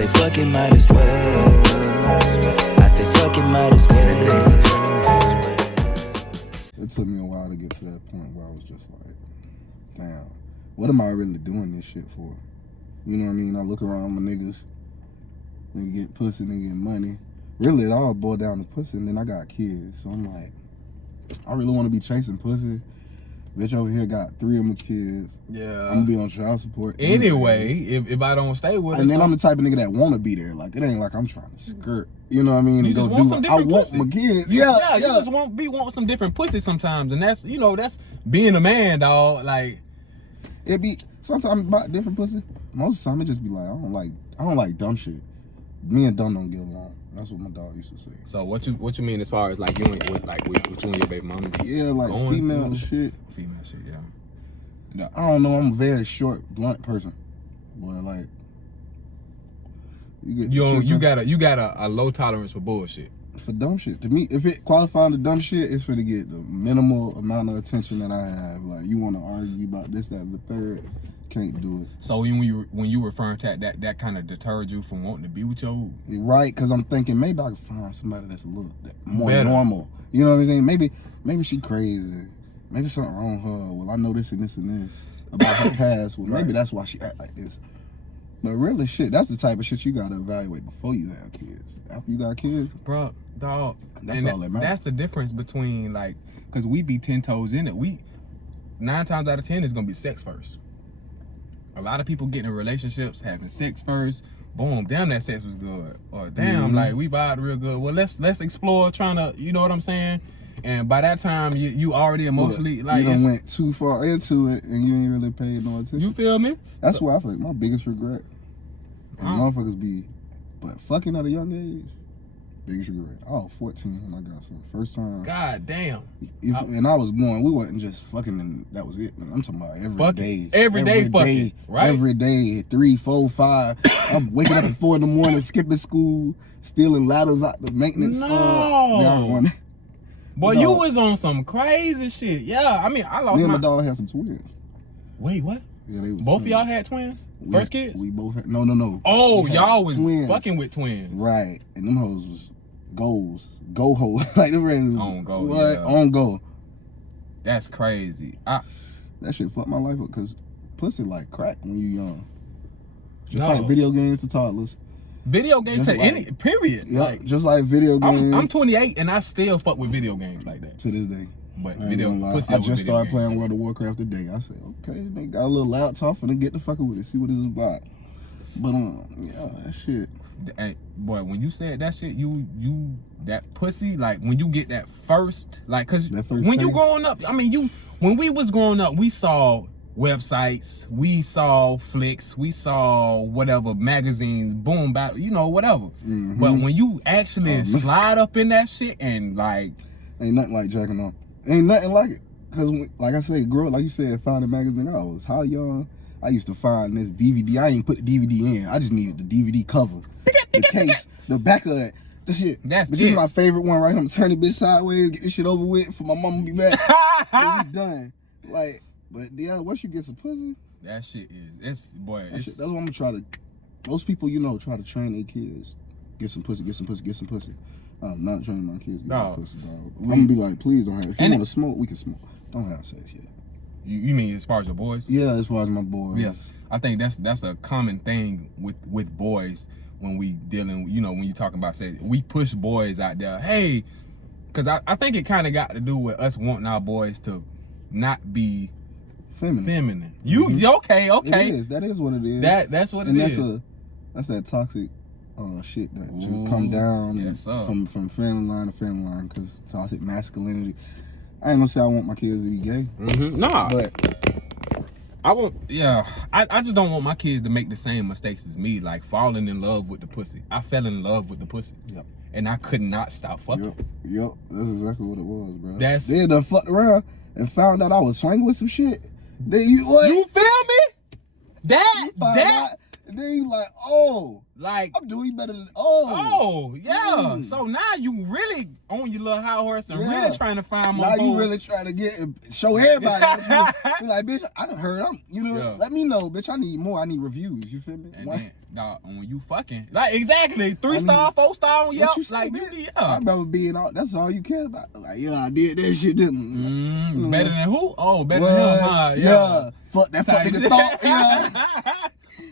say fuck it, might as well. I say fuck it, might as well. It took me a while to get to that point where I was just like, damn, what am I really doing this shit for? You know what I mean? I look around my niggas, nigga get pussy, nigga get money. Really, it all boiled down to pussy, and then I got kids. So I'm like, I really want to be chasing pussy. Bitch over here got 3 of my kids. Yeah. I'm gonna be on child support. Anyway, if I don't stay with her. And then I'm the type of nigga that want to be there. Like, it ain't like I'm trying to skirt. You know what I mean? You just want some different pussy. I want my kids. You just want some different pussy sometimes. And that's, that's being a man, dog. Like, it be, sometimes about different pussy. Most of the time, it just be like, I don't like dumb shit. Me and dumb don't get along. That's what my dog used to say. So what you mean as far as like you ain't with you and your baby mama? Yeah, like female shit. Female shit, yeah. No. I don't know. I'm a very short, blunt person. Boy, like you got a low tolerance for bullshit. For dumb shit. To me, if it qualifies to dumb shit, it's for to get the minimal amount of attention that I have. Like, you want to argue about this, that, and the third. Can't do it. So when you referring to that kind of deterred you from wanting to be with your right? Because I'm thinking maybe I can find somebody that's a little more better. Normal. You know what I'm saying? Maybe she crazy. Maybe something wrong with her. Well, I know this and this and this about her past. Well, maybe that's why she act like this. But really, shit, that's the type of shit you gotta evaluate before you have kids. After you got kids, bro, dog. That's all that matters. That's the difference between because we be 10 toes in it. We 9 times out of 10 is gonna be sex first. A lot of people get in relationships having sex first. Boom, damn, that sex was good. Or damn, like we vibed real good. Well, let's explore, trying to, you know what I'm saying? And by that time, you already emotionally you done went too far into it, and you ain't really paid no attention. You feel me? That's why I feel like my biggest regret. And motherfuckers be, but fucking at a young age. Biggest regret. I was 14 when I got some. First time. God damn. And I was going, we wasn't just fucking and that was it, man. I'm talking about every day. Every day fucking, right? Every day, 3, 4, 5. I'm waking up at 4 in the morning, skipping school, stealing ladders out the maintenance. Boy, you was on some crazy shit. Yeah, I mean, I lost me and my dog had some twins. Wait, what? Yeah, they was both twins. Of y'all had twins? First kids? We both had, no. Oh, y'all was twins. Fucking with twins. Right. And them hoes was go hoes. Like, them ready to on go. What? Yeah. On go. That's crazy. That shit fucked my life up because pussy like crack when you young. Just No. like video games to toddlers. Video games Just to any period. Yeah, Like, just like video games. I'm 28 and I still fuck with video games like that. To this day. But I just started playing World of Warcraft today. I said, okay, they got a little laptop and they get the fucking with it, see what it's about. But yeah, that shit. Hey, boy, when you said that shit, you that pussy, like when you get that first, like, cause when you growing up, I mean, when we was growing up, we saw websites, we saw flicks, we saw whatever magazines, boom, battle, whatever. Mm-hmm. But when you actually slide up in that shit and like, ain't nothing like jacking off. Ain't nothing like it. Cause like I said, girl, like you said, find a magazine. I was how young. I used to find this DVD. I ain't put the DVD in. I just needed the DVD cover, the case, the back of it. The shit. That's this is my favorite one right here. I'm turning bitch sideways, get this shit over with for my mama to be back. And we done. Like, but yeah, once you get some pussy, that shit that's what I'm gonna try to. Most people, try to train their kids. Get some pussy, get some pussy, get some pussy. I'm not training my kids to get some pussy, dog. I'm gonna be like, please don't have. If you want to smoke, we can smoke. Don't have sex yet. You mean as far as your boys? Yeah, as far as my boys. Yeah, I think that's a common thing with boys when we dealing. When you talking about sex, we push boys out there. Hey, because I think it kind of got to do with us wanting our boys to not be feminine. Okay? It is. That is what it is. That's what it is. That's that toxic shit that just come down from family line to family line because toxic masculinity. I ain't gonna say I want my kids to be gay. Mm-hmm. Nah, but I won't. Yeah, I just don't want my kids to make the same mistakes as me, like falling in love with the pussy. I fell in love with the pussy. Yep. And I could not stop fucking. Yep. That's exactly what it was, bro. They done fucked around and found out I was swinging with some shit. You feel me? And then you like, oh, Like, I'm doing better than oh, yeah. Mm. So now you really on your little high horse and Yeah. really trying to find more Now you hoes. really trying to show everybody. What you like, bitch, I done heard Yeah. let me know, bitch. I need more. I need reviews. You feel me? And What? then, dog, when you fucking, like, exactly, 3-star, 4-star on Yelp, you say, like, bitch? you need, I remember being out. That's all you cared about. Like, yeah, I did that shit. Didn't better than who? Oh, better What? than him, huh? Yeah. Fuck that fuck Type nigga shit. thought. Yeah.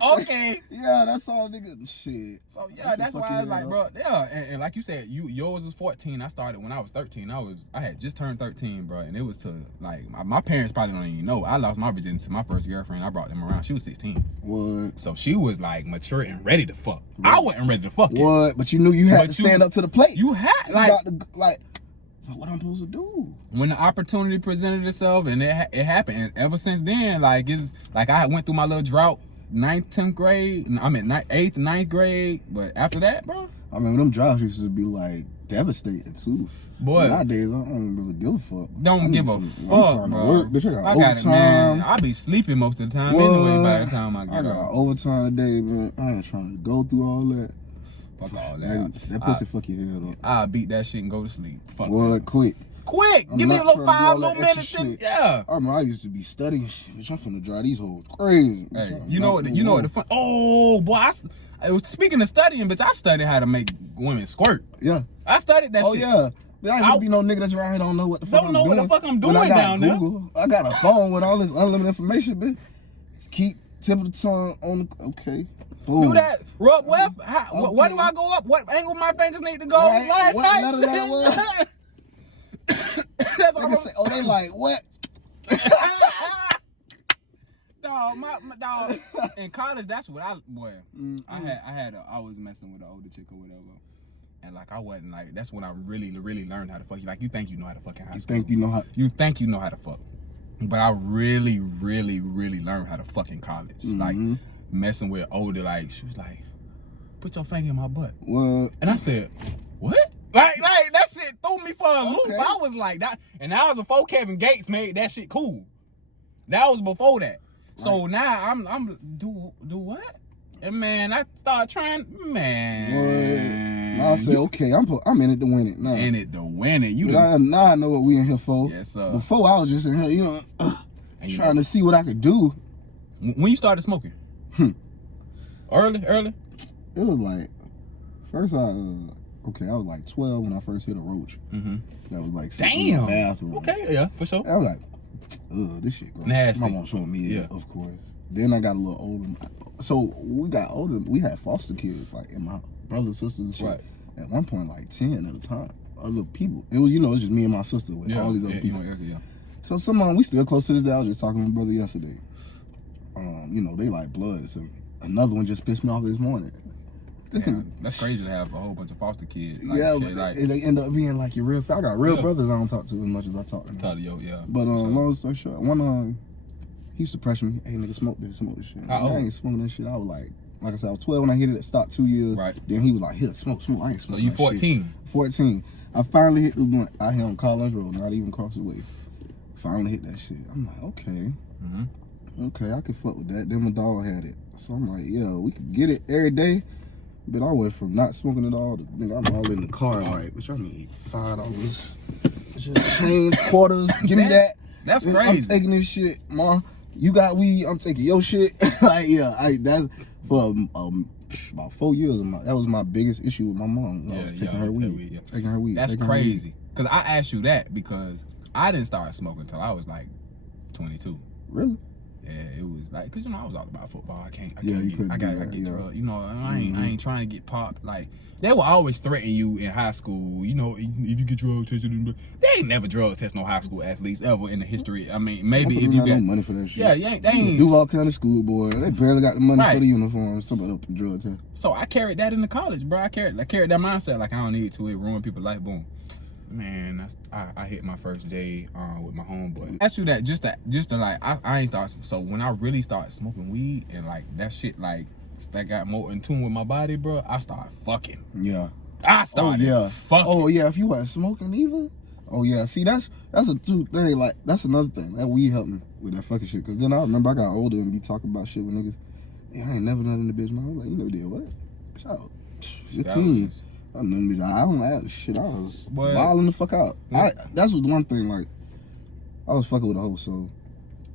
Okay. Yeah, that's all nigga shit. So yeah, that's why I was like, bro, yeah, and like you said, yours was 14. I started when I was 13. I had just turned 13, bro, and it was to like my parents probably don't even know. I lost my virginity to my first girlfriend. I brought them around. She was 16. What? So she was like mature and ready to fuck. I wasn't ready to fuck yet. What? But you knew you had But to stand up to the plate. You had You like got to, like, what I'm supposed to do? when the opportunity presented itself and it happened. And ever since then, like it's like I went through my little drought. 9th, 10th grade. I mean 8th, 9th grade. But after that, bro, I mean, them jobs used to be like devastating too. Boy. Nowadays I don't really give a fuck. I don't need give a I'm fuck, trying to bro. work, bitch. I got it, man. overtime. I be sleeping most of the time What? anyway by the time I I get got up. overtime today, man. I ain't trying to go through all that. Fuck all That, that. that pussy fuck your head up. I'll beat that shit and go to sleep. Fuck What? that. Quick. Quick! I'm Give me a not little trying to do 5 all little that extra minutes. shit. Yeah. I remember I used to be studying shit. Bitch, I'm finna drive these hoes crazy. Hey, you know what the fun? Oh boy, speaking of studying, bitch, I studied how to make women squirt. Yeah. I studied that Oh shit. yeah. But I ain't gonna be no nigga that's around here don't know what the fuck Don't know what the fuck I'm When I doing got down there. Google, I got a phone with all this unlimited information, bitch. Keep tip of the tongue on the okay. Boom. Do that. Rub where? Where Okay. do I go up? What angle my fingers need to go? Right. What letter that was? That's all Nigga say, oh, they like what? Dog, my dog. In college, that's what I was messing with an older chick or whatever. And like I wasn't like that's when I really learned how to fuck. Like you think you know how to fuck in high You school. think you know how? You think you know how to fuck. But I really learned how to fuck in college. Like messing with older, like she was like, put your finger in my butt. What? And I said, what? Like that shit threw me for a loop. Okay. I was like that, and that was before Kevin Gates made that shit cool. That was before that. So now I'm do what? And man, I start trying. Man, I say, okay, I'm in it to win it. Nah. in it to win it. You But now I know what we in here for. Yes, sir. Before I was just in here, And you trying to see what I could do. When you started smoking? Early? It was like first I was like 12 when I first hit a roach. Mm-hmm. That was like sitting in the bathroom. Okay, yeah, for sure. I was like, ugh, this shit gross. Nasty. My mom showed me Yeah. it, of course. Then I got a little older. So we got older. We had foster kids, like, and my brothers, sisters, and shit. Right. At one point, like 10 at a time. Other people. It was, it's just me and my sister with all these other people. Yeah. So somehow we still close to this day. I was just talking to my brother yesterday. They like blood. So another one just pissed me off this morning. Damn, that's crazy to have a whole bunch of foster kids. Like, Yeah, shit, but they end up being like your real. I got real brothers I don't talk to as much as I talk to them. Yeah. But long story short, one he used to pressure me, hey nigga, smoke this shit. How old? I ain't smoking that shit. I was like I said, I was 12 when I hit it. Stopped 2 years. Right. Then he was like, here, smoke. I ain't So smoking. you that 14? shit. 14. I finally hit the blunt out here on Collins Road, not even across the way. Finally hit that shit. I'm like, okay. Okay, I can fuck with that. Then my dog had it. So I'm like, yeah, we can get it every day. But I went from not smoking at all to, nigga, I'm all in the car like, bitch, I need $5. Just change quarters, give me that. That's I'm crazy. taking this shit, ma. You got weed, I'm taking your shit. Like, yeah, that's for about 4 years. That was my biggest issue with my mom. I was taking her weed. Taking her weed. That's taking her weed. crazy. Because I asked you that because I didn't start smoking until I was like 22. Really? Yeah, it was like, cause I was all about football. I can't you get, couldn't I gotta do that, get yeah. drugs. I ain't trying to get popped. Like they will always threaten you in high school. If you get drug tested, they ain't never drug test no high school athletes ever in the history. I mean, maybe if you got got no money for that shit. Yeah, they ain't. Duval County School boy, they barely got the money Right. for the uniforms. Talk about the drug test. So I carried that into college, bro. I carried that mindset. Like I don't need to. It ruin people's life. Boom. Man, I hit my first day with my homeboy. Ask you that just to like I ain't start. So when I really started smoking weed and like that shit like that got more in tune with my body, bro, I started fucking. Yeah. I started fucking. Oh yeah, if you wasn't smoking either. Oh yeah, see that's a true thing. Like that's another thing. That weed helped me with that fucking shit. Cause then I remember I got older and be talking about shit with niggas. Yeah, I ain't never done in the bitch, man. I was like, you never did what? Bitch, I was That 15. was- I knew bitch. I don't have shit. I was But- wilding the fuck out. Yeah. That's what one thing, like, I was fucking with a hoe, so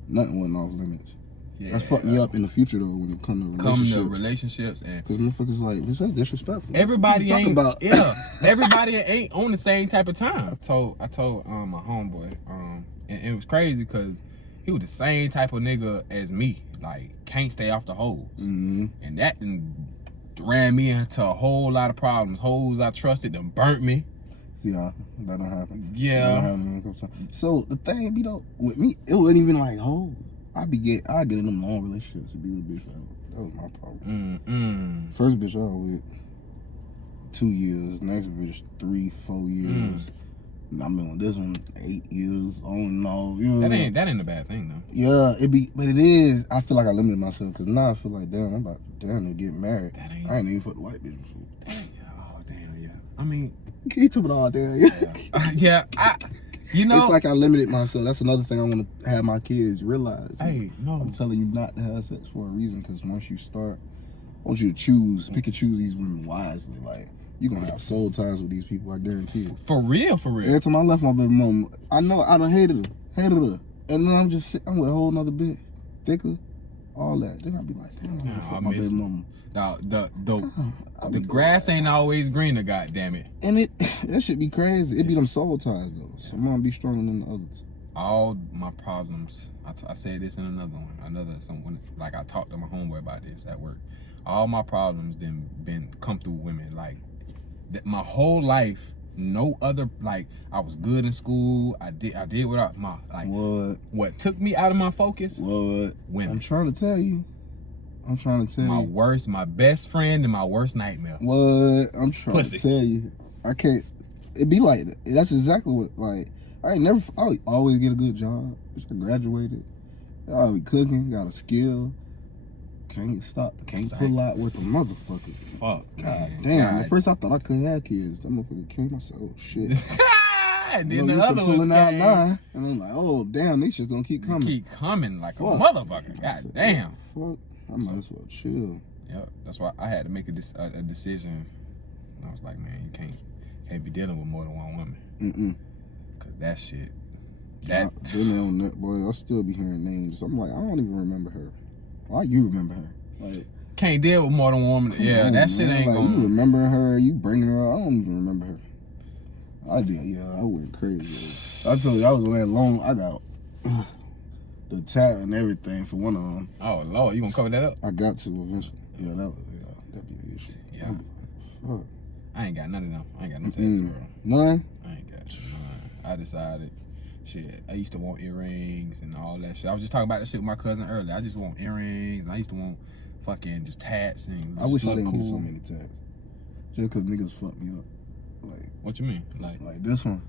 nothing went off limits. Yeah. That fucked me up in the future, though, when it come to relationships. and Because motherfuckers like, bitch, that's disrespectful. everybody What you ain't talking everybody ain't on the same type of time. I told my homeboy, and it was crazy because he was the same type of nigga as me, like can't stay off the hoes, Mm-hmm. and that done ran me into a whole lot of problems. Hoes I trusted them burnt me. Yeah, that don't happen. Yeah. That don't happen. So the thing be though, with me, it wasn't even like, oh, I get in them long relationships and be with a bitch forever. That was my problem. First bitch I was with 2 years, next bitch 3-4 years. And I've been with this one 8 years. Oh no, you know. That ain't a bad thing though. Yeah, but it is. I feel like I limited myself because now I feel like damn, I'm about to get married. I ain't even fucked the white bitch before. Oh damn, yeah. I mean, He took it all damn. Yeah. It's like I limited myself. That's another thing I want to have my kids realize. Hey, no. I'm telling you not to have sex for a reason, because once you start, I want you to pick and choose these women wisely. Like, you're going to have soul ties with these people, I guarantee it. For real. Every time I left my baby mama, I know I done hated her. And then I'm with a whole nother bitch, thicker, all that. Then I'll be like, damn, I'm gonna fuck my baby mama. Now, the grass ain't always greener, goddammit. And that should be crazy. It be them soul ties, though. Some of them be stronger than the others. All my problems, I said this in another one, someone, like I talked to my homeboy about this at work. All my problems been come through women. Like, my whole life, no other, like, I was good in school. I did without my, like, what took me out of my focus? Women. I'm trying to tell you. My best friend and my worst nightmare. What? I'm trying to tell you. I can't. It be like that. That's exactly what, like, I always get a good job. I graduated. I be cooking, got a skill. Can't pull out with a motherfucker. Fuck. God damn. At first I thought I couldn't have kids. That motherfucker came. I said, oh shit. And then the other ones out line, and I'm like, oh damn, these shit's gonna keep coming. Keep coming like a motherfucker. God damn. Fuck. I might as well chill. Yep. That's why I had to make a decision. I was like, man, you can't be dealing with more than one woman. Cause that shit. Been on that, boy. I still be hearing names. I'm like, I don't even remember her. Why you remember her? Like, can't deal with more than one woman. Yeah, that shit ain't like, going. You remember her? You bringing her up? I don't even remember her. I did. Yeah, I went crazy. I told you I was laying long. I got the tat and everything for one of them. Oh Lord, you gonna cover that up? I got to eventually. Yeah, that'd be an issue. Yeah. Fuck. I ain't got none of them. I ain't got no tattoos, bro. None? I ain't got none. I decided, shit, I used to want earrings and all that shit. I was just talking about that shit with my cousin earlier. I just want earrings and I used to want fucking just tats and I wish I didn't get so many tats. Just cause niggas fucked me up. Like, what you mean? Like this one.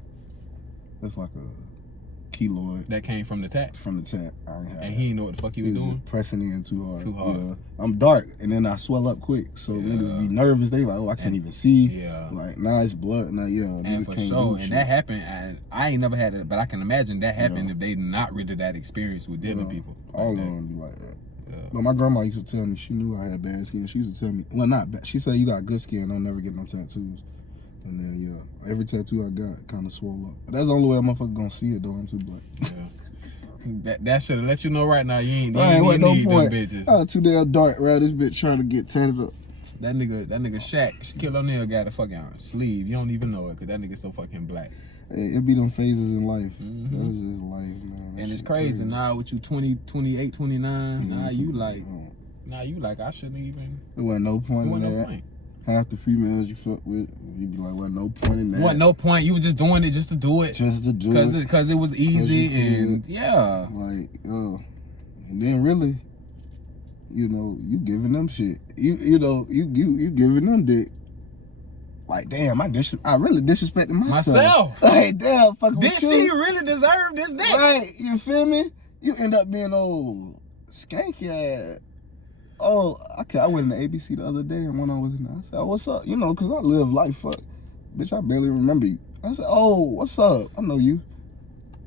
That's like a keloid. That came from the tat? From the tat. And he didn't know what the fuck he was doing? Just pressing in too hard. Too hard. Yeah. I'm dark and then I swell up quick. So niggas be nervous. They like, oh, I can't even see. Yeah. Like, now it's blood. Now, yeah. And for sure. And that happened. And I ain't never had it, but I can imagine that happened if they not rid of that experience with dealing people. All of them be like that. Yeah. But my grandma used to tell me, she knew I had bad skin. She used to tell me, well, not bad. She said, you got good skin. Don't never get no tattoos. And then, yeah, every tattoo I got kind of swole up. But that's the only way a motherfucker gonna see it, though. I'm too black. Yeah. That should let you know right now you ain't no need point. them bitches. I was too damn dark, right? This bitch trying to get tatted up. That nigga Shaq, Shaquille O'Neal got a fucking sleeve. You don't even know it because that nigga so fucking black. Hey, it be them phases in life. That's just life, man. And it's crazy. Now with you 20, 28, 29, now you like, I shouldn't even. There wasn't no point in that. No point. Half the females you fuck with, you be like, well, no point in that. What, no point? You was just doing it just to do it? Just to do it. Because it was easy and, yeah. Like, and then really, you know, you giving them shit. You know, you giving them dick. Like, damn, I really disrespected myself. Like, damn, fucking did she really deserve this dick? Right, you feel me? You end up being old skanky ass. Oh, I went in the ABC the other day and one of them was in there. I said, oh, what's up? You know, because I live life, fuck. Bitch, I barely remember you. I said, oh, what's up? I know you.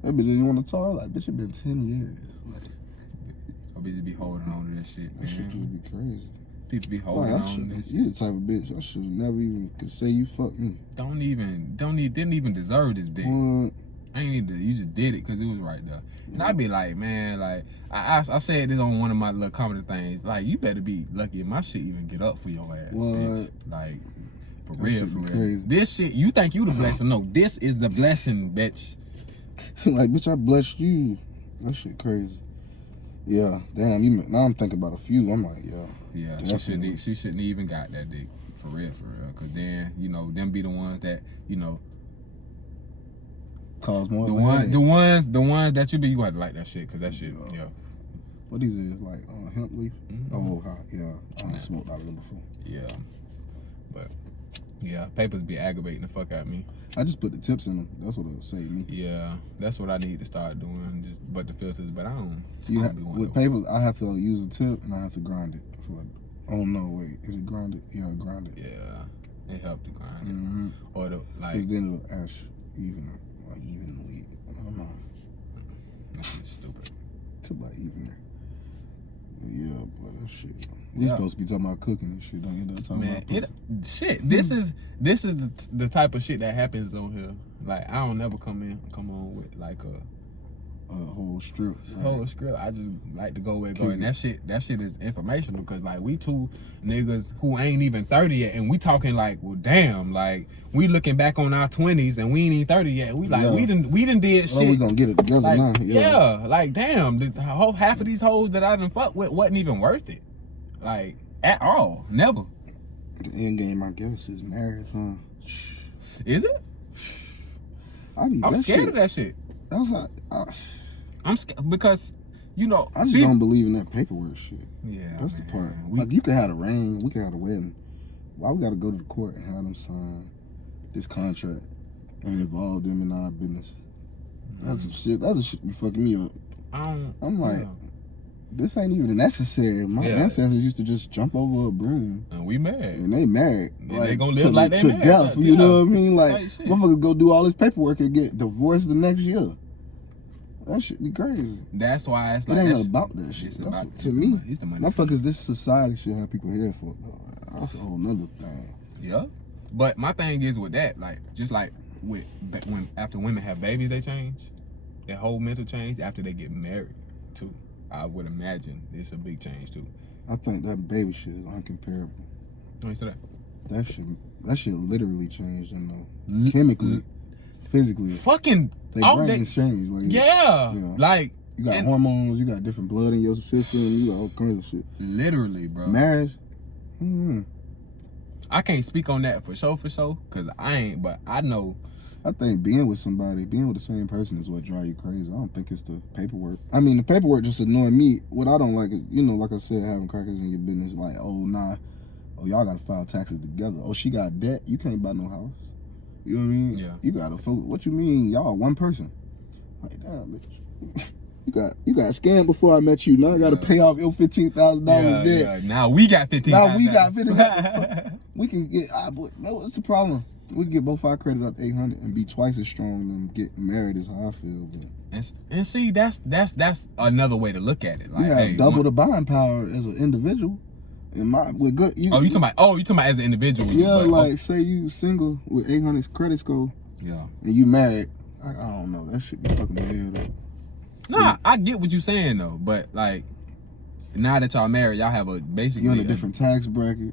That bitch didn't want to talk. Like, bitch, it been 10 years. Like, Or bitches be holding on to this shit, That shit man. just be crazy. People be holding Like, on to this you shit. the type of bitch I should never even could say you fucked me. Didn't even deserve this dick. What? I ain't need to. You just did it because it was right there. And I be like, man, like I said this on one of my little comedy things. Like, you better be lucky if my shit even get up for your ass, What? bitch. Like, for That real, shit for be real. crazy. This shit, you think you the blessing? No, this is the blessing, bitch. Like, bitch, I blessed you. That shit crazy. Yeah, damn. Now I'm thinking about a few. I'm like, yeah. Yeah, Definitely. she shouldn't even got that dick. For real, for real. Cause then, you know, them be the ones that, you know, Cause more. the ones that you be, you had to like that shit. Cause that shit, yeah. What these is like hemp leaf? Mhm. Oh, yeah. I smoked out of them before. Yeah. But yeah, papers be aggravating the fuck out of me. I just put the tips in them. That's what it'll save me. Yeah, that's what I need to start doing. Just but the filters, but I don't. With papers, I have to use a tip and I have to grind it. Oh no, wait, is it grinded? Yeah, grind it. Yeah, it helped to grind it. Mm-hmm. Or the Because then it'll ash evenly. I don't know. That's just stupid. It's about evener. Yeah, but that shit. We Yeah. supposed to be talking about cooking and shit. Don't end up talking Man, about pussy. this is the type of shit that happens on here. Like, I don't never come on with like a whole strip. whole script. I just like to go where it go, and that shit is informational because like we two niggas who ain't even 30 yet, and we talking like, well, damn, like we looking back on our 20s and we ain't even 30 yet. We like we done did shit. Oh, we gonna get it together like, now. yeah, like damn, the whole half of these hoes that I done fucked with wasn't even worth it, like at all, never. The end game, I guess, is marriage, huh? Is it? I'm scared of that shit. That's like, I'm scared because, you know, I just don't believe in that paperwork shit. Yeah, that's the part. man. Like, you can have a ring, we can have a wedding. Why we gotta go to the court and have them sign this contract and involve them in our business? That's some shit. That's a shit be fucking me up. I'm like, this ain't even necessary. My ancestors used to just jump over a broom. And we married. And they married. And like, they gonna live like they to married. death. You know what I mean? Like, shit. motherfuckers go do all this paperwork and get divorced the next year. That shit be crazy. That's why it's It like ain't about that shit. It's That's about, what, to me, it's the money. motherfuckers, this society should have people here for. That's a whole nother thing. Yeah, but my thing is with that, like, just like with when after women have babies, they change. Their whole mental change after they get married too. I would imagine it's a big change too. I think that baby shit is uncomparable. Let me say that. That shit literally changed them though. Chemically, physically. Fucking They brains change. Like, yeah, like you got hormones, you got different blood in your system, you got all kinds of shit. Literally, bro. Marriage. I can't speak on that for sure, cause I ain't. But I know. I think being with the same person is what drives you crazy. I don't think it's the paperwork. I mean, the paperwork just annoying me. What I don't like is, you know, like I said, having crackers in your business. Like, oh, nah. Oh, y'all got to file taxes together. Oh, she got debt. You can't buy no house. You know what I mean? Yeah. You got to focus. What you mean? Y'all one person. Like, damn, bitch. You got scammed before I met you. Now I got to pay off your $15,000 debt. Yeah. Now we got 15. Now we got 15. We can get. What's the problem? We can get both our credit up to 800 and be twice as strong than getting married. Is how I feel. But and see, that's another way to look at it. Like, you have double the buying power as an individual. With good. You talking about as an individual? Yeah, like say you single with 800 credit score. Yeah. And you married. I don't know. That shit be fucking my head up. Nah, I get what you saying though, but like now that y'all married, y'all have basically you're in a different tax bracket.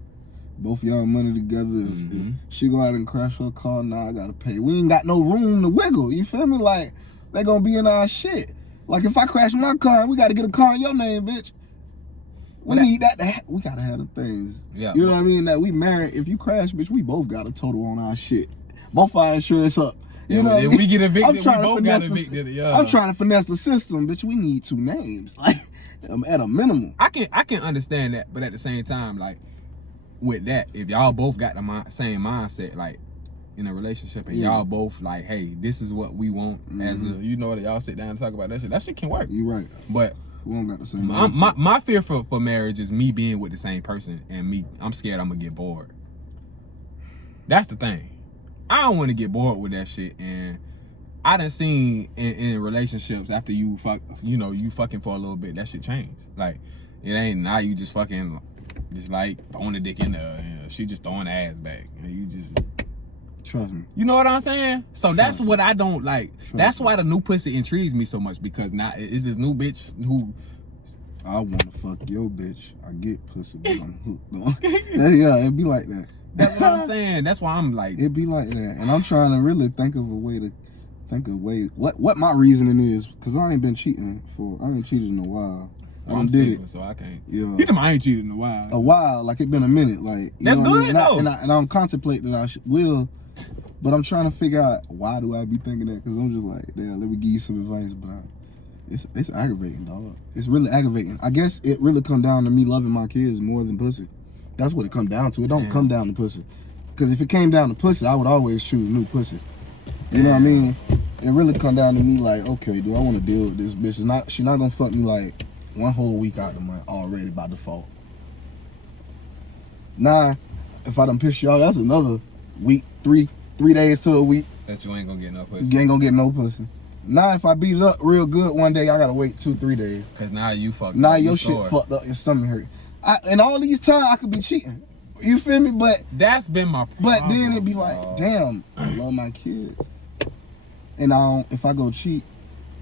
Both y'all money together. If she go out and crash her car, now I gotta pay. We ain't got no room to wiggle. You feel me? Like they gonna be in our shit. Like if I crash my car, we gotta get a car in your name, bitch. We need that. We gotta have the things. Yeah. You know what I mean? That we married. If you crash, bitch, we both got a total on our shit. Both our insurance up. You know, if we get evicted, we both got evicted. Yeah. I'm trying to finesse the system, bitch. We need 2 names, like at a minimum. I can understand that, but at the same time, like with that, if y'all both got the same mindset, like in a relationship, and y'all both like, hey, this is what we want as a, you know, that y'all sit down and talk about that shit. That shit can work. You right, but we don't got the same mindset. My fear for marriage is me being with the same person, and I'm scared I'm gonna get bored. That's the thing. I don't want to get bored with that shit, and I done seen in relationships after you fucking for a little bit, that shit change. Like, it ain't now you just fucking, just like throwing the dick in there. She just throwing the ass back. And you just. Trust me. You know what I'm saying? So that's what I don't like. That's why the new pussy intrigues me so much, because now it's this new bitch who. I wanna fuck your bitch. I get pussy, but I'm hooked on. Yeah, it'd be like that. That's what I'm saying. That's why I'm like. It'd be like that, and I'm trying to really think of what my reasoning is, cause I ain't been cheating I ain't cheated in a while. I'm single, so I can't. Yeah. You tell me I ain't cheated in a while. A while, like it been a minute, like. You That's know what good I mean? though. And I'm contemplating that I will, but I'm trying to figure out why do I be thinking that? Cause I'm just like, damn, let me give you some advice, but it's aggravating, dog. It's really aggravating. I guess it really come down to me loving my kids more than pussy. That's what it come down to. It don't come down to pussy. Cause if it came down to pussy, I would always choose new pussy. You know what I mean? It really come down to me like, okay, do I want to deal with this bitch? She not gonna fuck me like one whole week out of the month already by default. Nah, if I done piss you off, that's another week, three days to a week. That you ain't gonna get no pussy. You ain't gonna get no pussy. Now if I beat it up real good one day, I gotta wait 2-3 days. Cause now you fucked Now up. your shit fucked up, your stomach hurt. And all these times I could be cheating. You feel me? But that's been my problem. But then it'd be like, damn, I love my kids. And if I go cheat,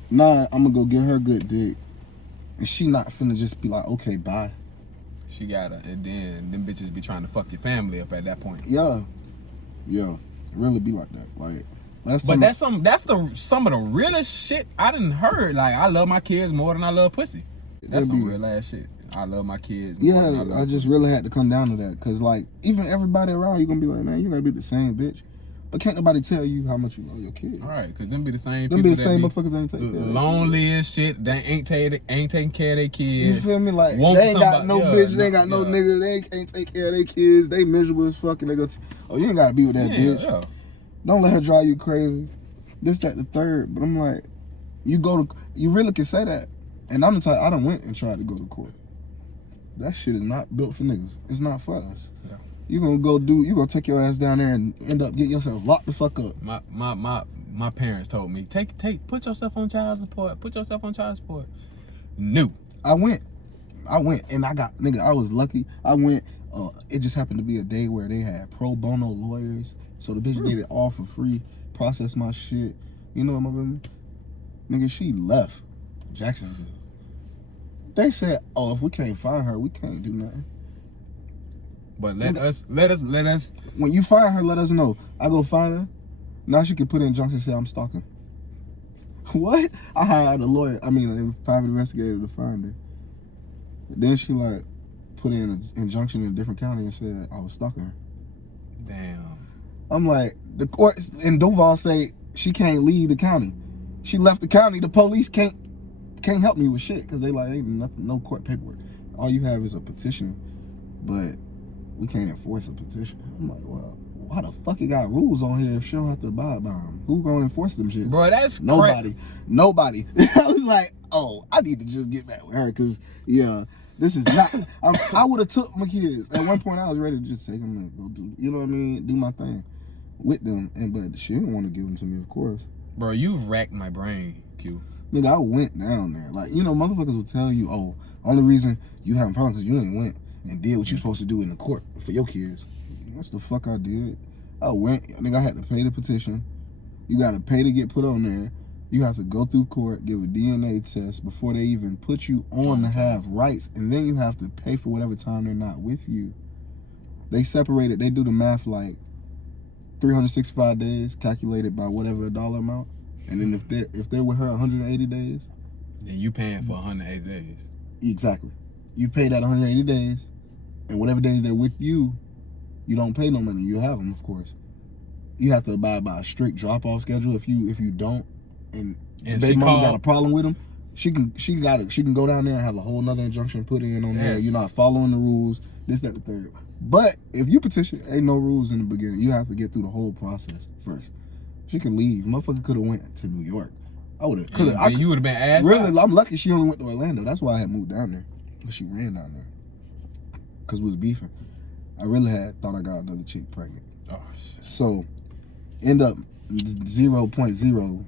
I'm gonna go get her good dick. And she not finna just be like, okay, bye. She gotta, and then them bitches be trying to fuck your family up at that point. Yeah. Really be like that. Like, that's some of the realest shit I done heard. Like, I love my kids more than I love pussy. That's some real ass shit. I love my kids more than I love I just pussy. really had to come down to that. Cause like, even everybody around you gonna be like, man, you gotta be the same bitch. But can't nobody tell you how much you love your kids. All right, cause them be the same Them people. be the same motherfuckers that ain't taking care of their lonely as shit. They ain't taking care of their kids. You feel me? Like, they ain't got no bitch, they ain't got no nigga, they ain't take care of their kids, they miserable as fuck, and they go, oh, you ain't gotta be with that bitch. Yeah. Don't let her drive you crazy. This, that, the third. But I'm like, you really can say that. And I'm the type, I done went and tried to go to court. That shit is not built for niggas. It's not for us. Yeah. You gonna take your ass down there and end up getting yourself locked the fuck up. My parents told me, put yourself on child support. Put yourself on child support. No. I went and I was lucky. I went, it just happened to be a day where they had pro bono lawyers. So the bitch did it all for free, processed my shit. You know what my brother? Nigga, she left Jacksonville. They said, oh, if we can't find her, we can't do nothing. But let us. When you find her, let us know. I go find her. Now she can put in injunction and say I'm stalking. What? I hired a private investigator to find her. Then she like put in an injunction in a different county and said I was stalking her. Damn. I'm like, the courts in Duval say she can't leave the county. She left the county. The police can't help me with shit because they like ain't nothing, no court paperwork. All you have is a petition, but we can't enforce a petition. I'm like, well, why the fuck you got rules on here if she don't have to abide by them? Who gonna enforce them shit? Bro, that's nobody. I was like, oh, I need to just get back with her because this is not. I would have took my kids. At one point, I was ready to just take them and go do, you know what I mean, do my thing with them. But she didn't want to give them to me, of course. Bro, you've racked my brain, Q. Nigga, I went down there. Like, motherfuckers will tell you, oh, only reason you having problems because you ain't went and did what you supposed to do in the court for your kids. That's the fuck I did. I went, nigga, I had to pay the petition. You gotta pay to get put on there. You have to go through court, give a DNA test before they even put you on to have rights. And then you have to pay for whatever time they're not with you. They separated, they do the math like 365 days calculated by whatever dollar amount. And then if they're with her 180 days. And you paying for 180 days. Exactly. You pay that 180 days. And whatever days they're with you, you don't pay no money. You have them, of course. You have to abide by a strict drop-off schedule. If you don't, and baby mama got a problem with them, she can go down there and have a whole nother injunction put in on there. You're not following the rules. This, that, the third. But if you petition, ain't no rules in the beginning. You have to get through the whole process first. She can leave. Motherfucker could have went to New York. You would have been asked. Really, I'm lucky she only went to Orlando. That's why I had moved down there. But she ran down there because we was beefing. I really thought I got another chick pregnant. Oh shit. So end up 0.0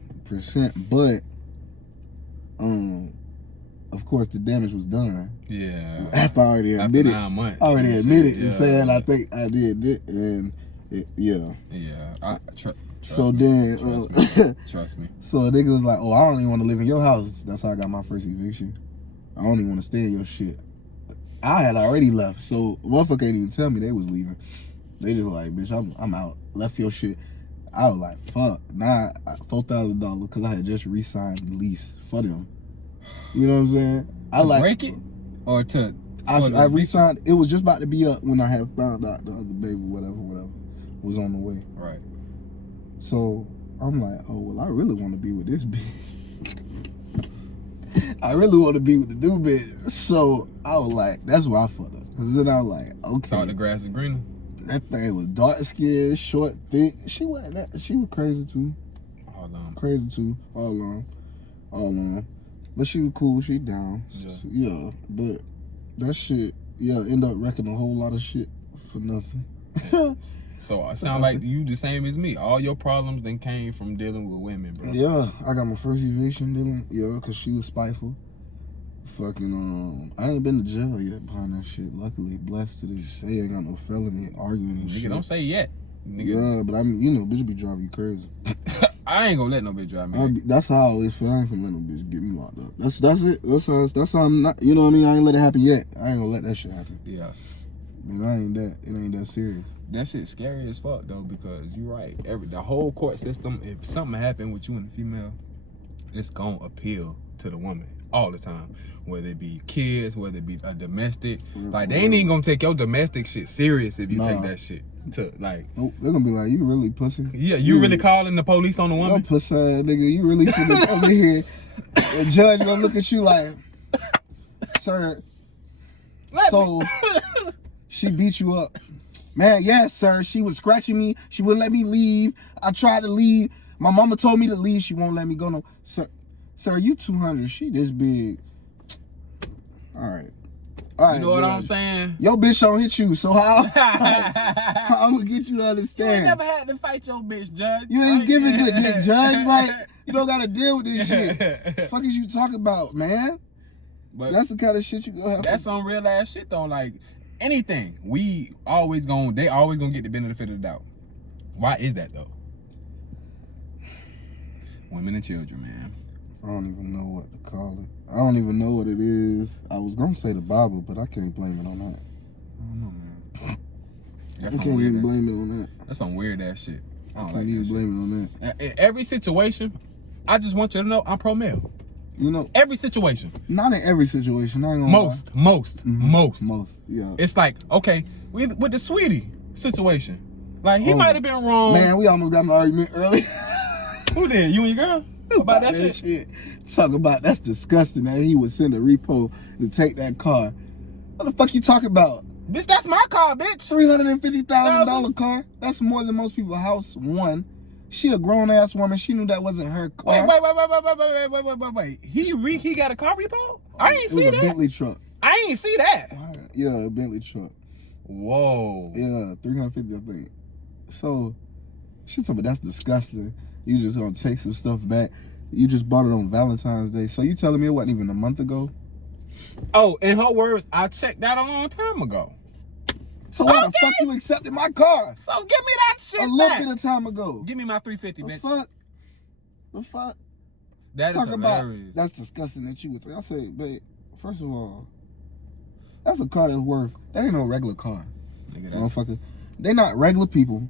but of course the damage was done. Yeah. After I already admitted. 9 months. I already admitted Yeah. and saying I think I did it, and yeah. Yeah. Trust So me. then, Trust me. so a nigga was like, "Oh, I don't even want to live in your house." That's how I got my first eviction. I don't even want to stay in your shit. I had already left, so motherfucker ain't even tell me they was leaving. They just like, "Bitch, I'm out. Left your shit." I was like, "Fuck." Nah, $4,000 because I had just re-signed the lease for them. You know what I'm saying? I To like break it or to. I re-signed. It was just about to be up when I had found out the other baby, whatever, was on the way. Right. So I'm like, oh well, I really want to be with this bitch. I really want to be with the new bitch. So I was like, that's why I fucked up. Cause then I was like, okay. Thought the grass is greener. That thing was dark skinned, short, thick. She wasn't that. She was crazy too. Hold on. Crazy too. All along. But she was cool. She down. Yeah. But that shit, end up wrecking a whole lot of shit for nothing. So it sounds like you the same as me. All your problems then came from dealing with women, bro. Yeah, I got my first eviction dealing. Yeah, cause she was spiteful. Fucking I ain't been to jail yet behind that shit. Luckily, blessed to this day, ain't got no felony arguing and Nigga, shit. don't say yet. Nigga. Yeah, but I mean, bitch be driving you crazy. I ain't gonna let no bitch drive me. That's how I always feel. I ain't finna let no bitch get me locked up. That's it. That's how I'm not. You know what I mean? I ain't let it happen yet. I ain't gonna let that shit happen. Yeah. Man, it ain't that serious. That shit's scary as fuck though, because you're right. The whole court system, if something happened with you and the female, it's gonna appeal to the woman all the time. Whether it be kids, whether it be a domestic. Like they ain't even gonna take your domestic shit serious if you take that shit to like. Nope, they're gonna be like, you really pussy. Yeah, you really calling the police on the woman? Yo, pussy ass nigga, you really finna come in here. The judge gonna look at you like, sir. So she beat you up. Man, yes, sir. She was scratching me. She wouldn't let me leave. I tried to leave. My mama told me to leave. She won't let me go. No, sir, you 200. She this big. All right. You know what I'm saying? Your bitch don't hit you, so how I'm gonna get you to understand? You ain't never had to fight your bitch, Judge. You ain't giving good dick, Judge. Like, you don't gotta deal with this shit. Fuck is you talking about, man? But that's the kind of shit you gonna have. That's some real ass shit though. Like anything, they always gonna get the benefit of the doubt. Why is that though? Women and children, man. I don't even know what to call it. I don't even know what it is. I was gonna say the Bible, but I can't blame it on that. I don't know, man. I can't even blame it on that. That's some weird ass shit. I don't can't even blame it on that. In every situation, I just want you to know I'm pro male. You know, every situation. Not in every situation. I ain't gonna Most. Yeah. It's like, okay, with the sweetie situation, like he might have been wrong. Man, we almost got an argument earlier. Who did? You and your girl? About that shit? Talk about that's disgusting that he would send a repo to take that car. What the fuck you talking about? Bitch, that's my car, bitch. $350,000 car. That's more than most people's house. One. She a grown ass woman. She knew that wasn't her car. Wait. He got a car repo? I ain't see that. It was a Bentley truck. I ain't see that. Yeah, a Bentley truck. Whoa. Yeah, 350, I think. So, she told me that's disgusting. You just gonna take some stuff back. You just bought it on Valentine's Day. So you telling me it wasn't even a month ago? Oh, in her words, I checked that a long time ago. So why the fuck you accepted my car? So give me that shit a little bit of time ago. Give me my 350, bitch. The fuck? That is hilarious. That's disgusting that you would say. I say, babe, first of all, that's a car that's worth, that ain't no regular car. Motherfucker. They not regular people.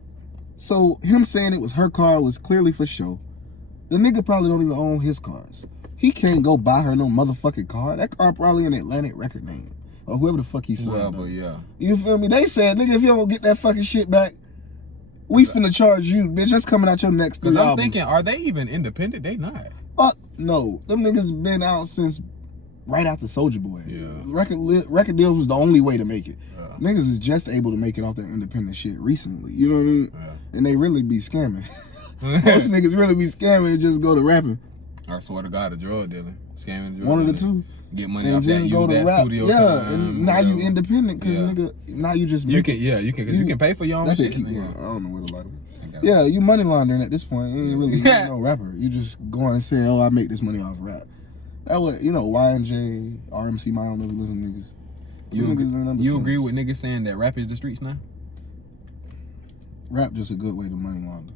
So him saying it was her car was clearly for show. The nigga probably don't even own his cars. He can't go buy her no motherfucking car. That car probably an Atlantic record name. Or whoever the fuck he signed. Yeah. You feel me? They said, nigga, if you don't get that fucking shit back, we finna charge you, bitch. That's coming out your next 3 albums. Because I'm thinking, are they even independent? They not. No. Them niggas been out since right after Soulja Boy. Yeah. Record deals was the only way to make it. Yeah. Niggas is just able to make it off that independent shit recently. You know what I mean? Yeah. And they really be scamming. Most niggas really be scamming and just go to rapping. I swear to God, a drug dealer. Scamming drug One of the two. Get money off that, go to rap. Studio time, and now you independent because nigga, now you just you can pay for your own shit. I don't know where the light is. Yeah, you money laundering at this point. You ain't really no rapper. You just going and saying, "Oh, I make this money off rap." That what YNJ, RMC, I don't know if you listen to niggas. You agree with niggas saying that rap is the streets now? Rap just a good way to money launder.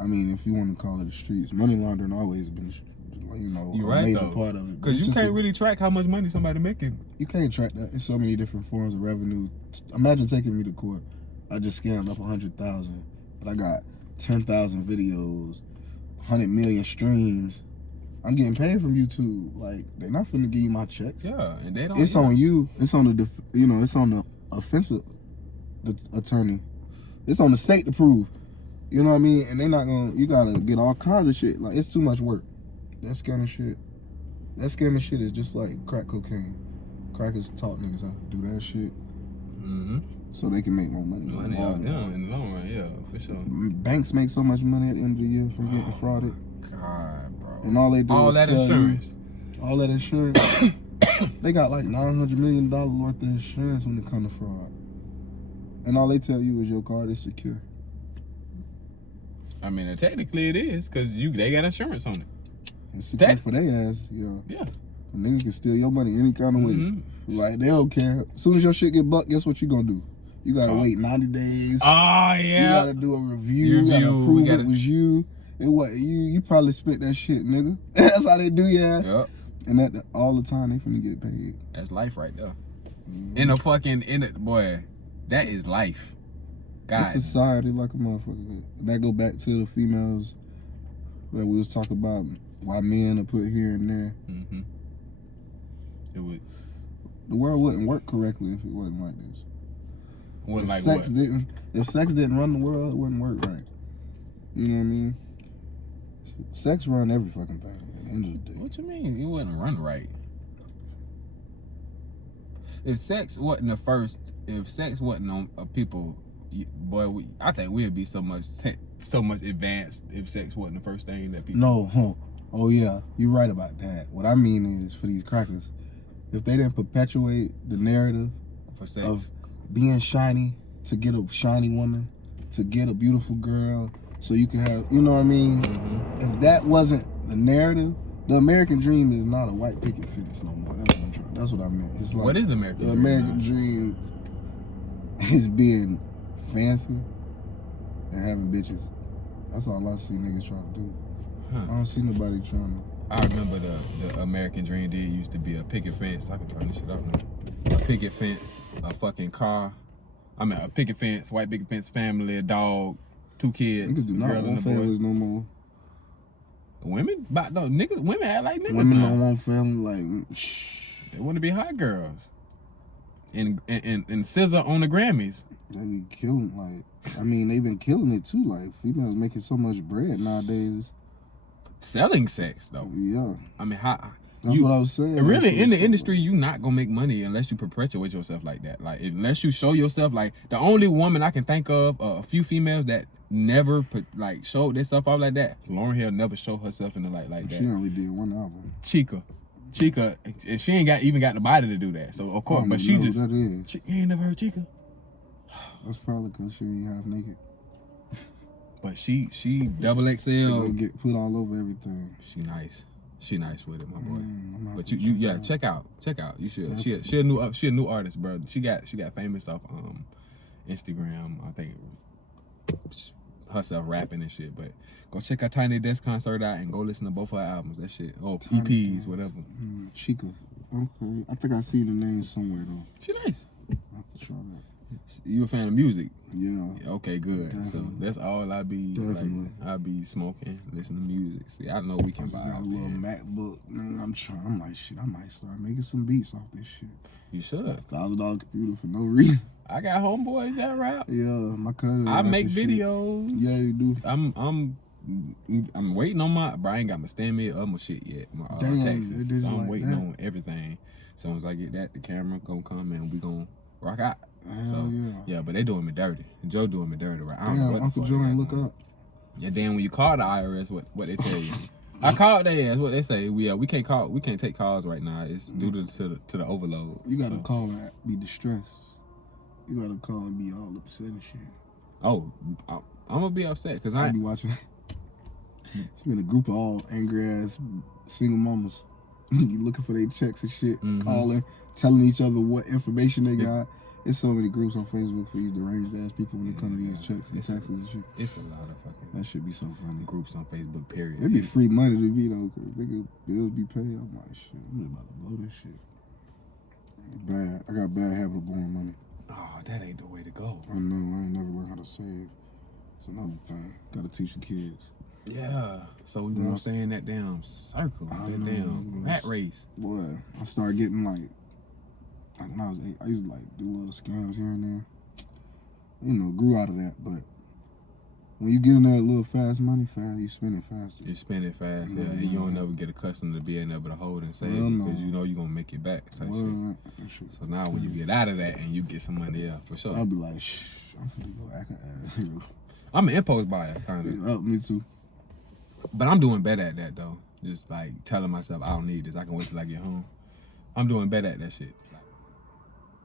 I mean, if you want to call it the streets, money laundering always been, a major part of it. Because you can't really track how much money somebody making. You can't track that. It's so many different forms of revenue. Imagine taking me to court. I just scammed up 100,000, but I got 10,000 videos, 100 million streams. I'm getting paid from YouTube. Like, they're not finna give you my checks. Yeah, and they don't. It's on you. It's on the it's on the offensive attorney. It's on the state to prove. You know what I mean? And they're not gonna. You gotta get all kinds of shit. Like, it's too much work. That scamming shit is just like crack cocaine. Crackers taught niggas how to do that shit. So they can make more money. Money out there in the long run, yeah, for sure. Banks make so much money at the end of the year from getting frauded. God, bro. And all they do is that tell insurance. All that insurance. They got like $900 million worth of insurance when it comes to fraud. And all they tell you is your card is secure. I mean, technically it is, because they got insurance on it. It's secure for their ass, yeah. Yeah. A nigga can steal your money any kind of way. Like, they don't care. As soon as your shit get bucked, guess what you gonna do? You gotta wait 90 days. Oh, yeah. You gotta do a review. You gotta prove it was you. And what you probably spent that shit, nigga. That's how they do your ass. Yep. And that all the time they finna get paid. That's life right there. Boy, that is life. God. It's society like a motherfucker. That go back to the females that we was talking about. Why men are put here and there. It would. The world wouldn't work correctly if it wasn't like this. If sex didn't run the world, it wouldn't work right. You know what I mean? Sex run every fucking thing at the end of the day. What you mean? It wouldn't run right. If sex wasn't on people, boy, I think we'd be so much advanced if sex wasn't the first thing that people. No, oh yeah, you're right about that. What I mean is, for these crackers, if they didn't perpetuate the narrative for sex of being shiny to get a shiny woman, to get a beautiful girl, so you can have, you know what I mean? If that wasn't the narrative, the American dream is not a white picket fence no more. That's what I meant. It's like, what is the American dream? The American dream is being fancy and having bitches. That's all I see niggas trying to do. I don't see nobody trying to. I remember the American dream used to be a picket fence. I can turn this shit off now. A picket fence, a fucking car. I mean, a picket fence, white picket fence, family, a dog, 2 kids. Niggas do not want families no more. Women? Women act like niggas Women now. don't want family, like, shh. They want to be hot girls. And SZA on the Grammys. They be killing, like, I mean, they've been killing it too. Like, females making so much bread nowadays. Selling sex, though. Yeah. I mean, that's what I was saying. Really, in the industry, you not gonna make money unless you perpetuate yourself like that. Like, unless you show yourself, like, the only woman I can think of, a few females that never showed themselves off like that. Lauryn Hill never showed herself in the light like that. She only did one album. Chica, and she ain't even got the body to do that. So of course, but she just. That is. You ain't never heard Chica. That's probably because she ain't half naked. But she double XL. They get put all over everything. She nice with it, my boy. But check out. You should. She a new artist, bro. She got famous off Instagram. I think herself rapping and shit. But go check her Tiny Desk concert out and go listen to both her albums. That shit. EPs, whatever. Chica. Okay. I think I see the name somewhere though. She nice. I have to try that. You a fan of music? Yeah. Okay, good. Definitely. So that's all I be I be smoking, listening to music. See, I know we can buy got a little MacBook. Man, I'm like, shit, I might start making some beats off this shit. You should. $1,000 computer for no reason. I got homeboys that rap. Yeah, my cousin. I make videos. Shit. Yeah, you do. I'm waiting on I ain't got my stand me up my shit yet. My taxes. So I'm waiting on everything. As soon as I get that, the camera gonna come and we gonna rock out. So yeah, but they doing me dirty. Joe doing me dirty, right? I don't know what Uncle Joe ain't look up. Yeah, then when you call the IRS, what they tell you? I called their ass. What they say? We can't take calls right now. It's due to the overload. You gotta call and be distressed. You gotta call and be all upset and shit. Oh, I'm gonna be upset because I be watching. She be in a group of all angry ass single mamas. Be looking for their checks and shit, calling, telling each other what information they got. It's so many groups on Facebook for these deranged ass people when it comes to these checks and taxes and shit. It's a lot of fucking. That should be so funny. Groups on Facebook. Period. It'd be free money to be though, cause they could bills be paid. I'm like, shit, I'm just about to blow this shit. Bad. I got a bad habit of blowing money. Oh, that ain't the way to go. I know. I ain't never learned how to save. It's another thing. Gotta teach the kids. Yeah. So we gonna stay in that damn circle, that damn rat race. Boy, I started getting like when I was 8, I used to like do little scams here and there. You know, grew out of that, but when you get in that little fast money, you spend it faster. You spend it fast, yeah. And you don't never get accustomed to being able to hold and save because you know you're gonna make it back. Type shit. So now when you get out of that and you get some money, yeah, for sure. I'll be like, shh, I'm finna go act. I'm an impulse buyer, kind of. Oh, me too. But I'm doing better at that though. Just like telling myself I don't need this. I can wait till I get home. I'm doing better at that shit. Like,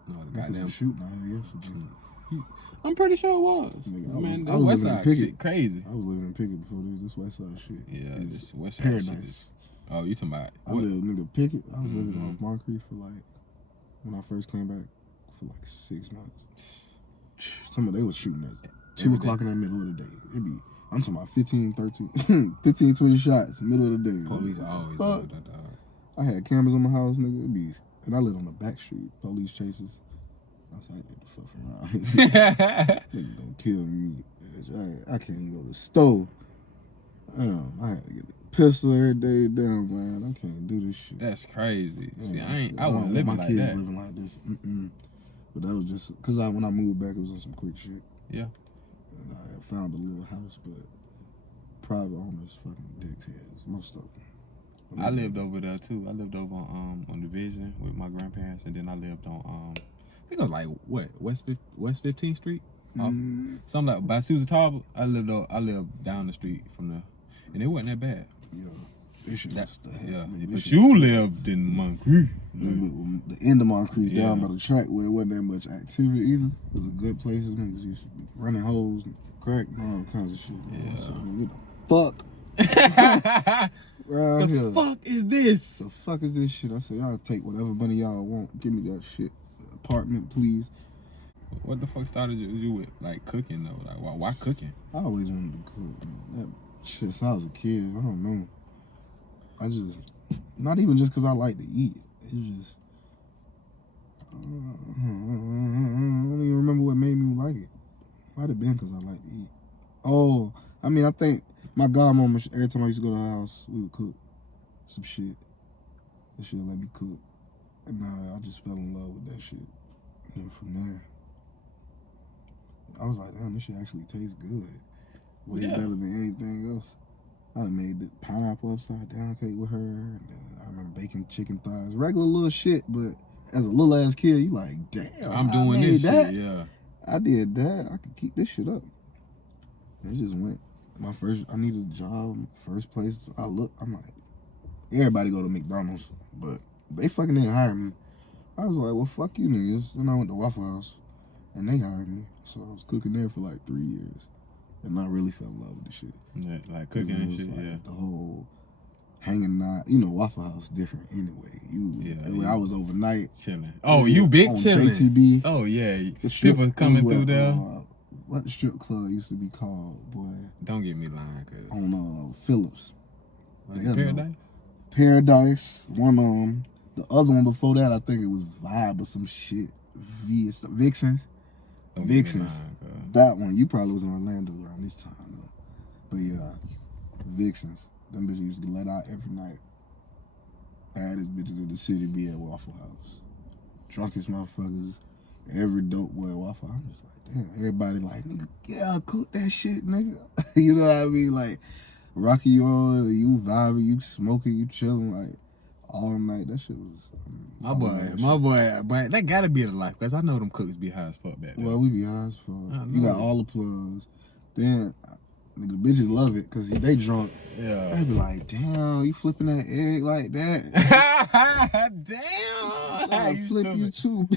no, the goddamn shoot now. Yesterday. I'm pretty sure it was. Nigga, the I was West living in Side Pickett. shit crazy. I was living in Pickett before this West Side shit. Yeah, this West Side paradise. shit is, oh, you talking about? I lived nigga Pickett. I was living off Moncrief for like when I first came back for like 6 months. They was shooting at 2 o'clock in the middle of the day. I'm talking about 15, 20 shots middle of the day. Police are always doing that, dog. I had cameras on my house, nigga. And I lived on the back street. Police chases. I was like, get the fuck around. Nigga don't kill me, bitch. I can't even go to the store. Damn, I had to get a pistol every day. Damn, man, I can't do this shit. That's crazy. See, Shit. I wasn't living like that. My kids living like this. But that was just because when I moved back, it was on some quick shit. Yeah. And I had found a little house, but private owners fucking dicks heads, most of them. I lived over there too. I lived over on Division with my grandparents, and then I lived on I think it was like what West 15th Street, something like by Susan Tarver. I lived down the street from there, and it wasn't that bad. Yeah, this shit was but you lived in Moncrief. The end of Moncrief, down by the track where it wasn't that much activity either. It was a good place. Niggas used to be running holes, and crack, and all kinds of shit. Yeah. So, what the fuck? Right here. The fuck is this? The fuck is this shit? I said, y'all take whatever money y'all want. Give me that shit. Apartment, please. What the fuck started you with like cooking though? Like why cooking? I always wanted to cook, man. That shit, since I was a kid, I don't know. I just, not even just because I like to eat. It's just, I don't even remember what made me like it. Might have been because I like to eat. Oh, I mean, I think my godmama, every time I used to go to her house, we would cook some shit. And she'll let me cook. And I just fell in love with that shit. And then from there, I was like, damn, this shit actually tastes good. Way better than anything else. I done made the pineapple upside down cake with her. And then I remember baking chicken thighs. Regular little shit, but as a little ass kid, you like, damn, I'm doing this that. shit, yeah. I did that. I could keep this shit up. And it just went. I needed a job, first place I'm like, everybody go to McDonald's, but they fucking didn't hire me. I was like, well, fuck you niggas. And I went to Waffle House, and they hired me. So I was cooking there for like 3 years. And I really fell in love with the shit. Yeah, like cooking and shit, like yeah. The whole hanging out, Waffle House different anyway. I was overnight. Chilling. Oh, you big chilling. JTB. Oh, yeah. The strip People coming through there. What the strip club used to be called, boy? Don't get me lying, cause on Phillips. Was it Paradise? Paradise. One the other one before that, I think it was Vibe or some shit. Vixens. Vixens. That one, you probably was in Orlando around this time though. But yeah, Vixens. Them bitches used to let out every night. Baddest bitches in the city be at Waffle House. Drunkest motherfuckers. Every dope boy at Waffle House. I'm just like, damn, everybody like, nigga, yeah, cook that shit, nigga. You know what I mean? Like, Rocky, you vibing, you smoking, you chilling, like, all night. That shit was... My boy, but that gotta be the life, because I know them cooks be high as fuck back there. Well, we be high as fuck. You got all the plugs. Then, nigga, the bitches love it, because they drunk. Yeah. They be like, damn, you flipping that egg like that? Damn! You flip you too.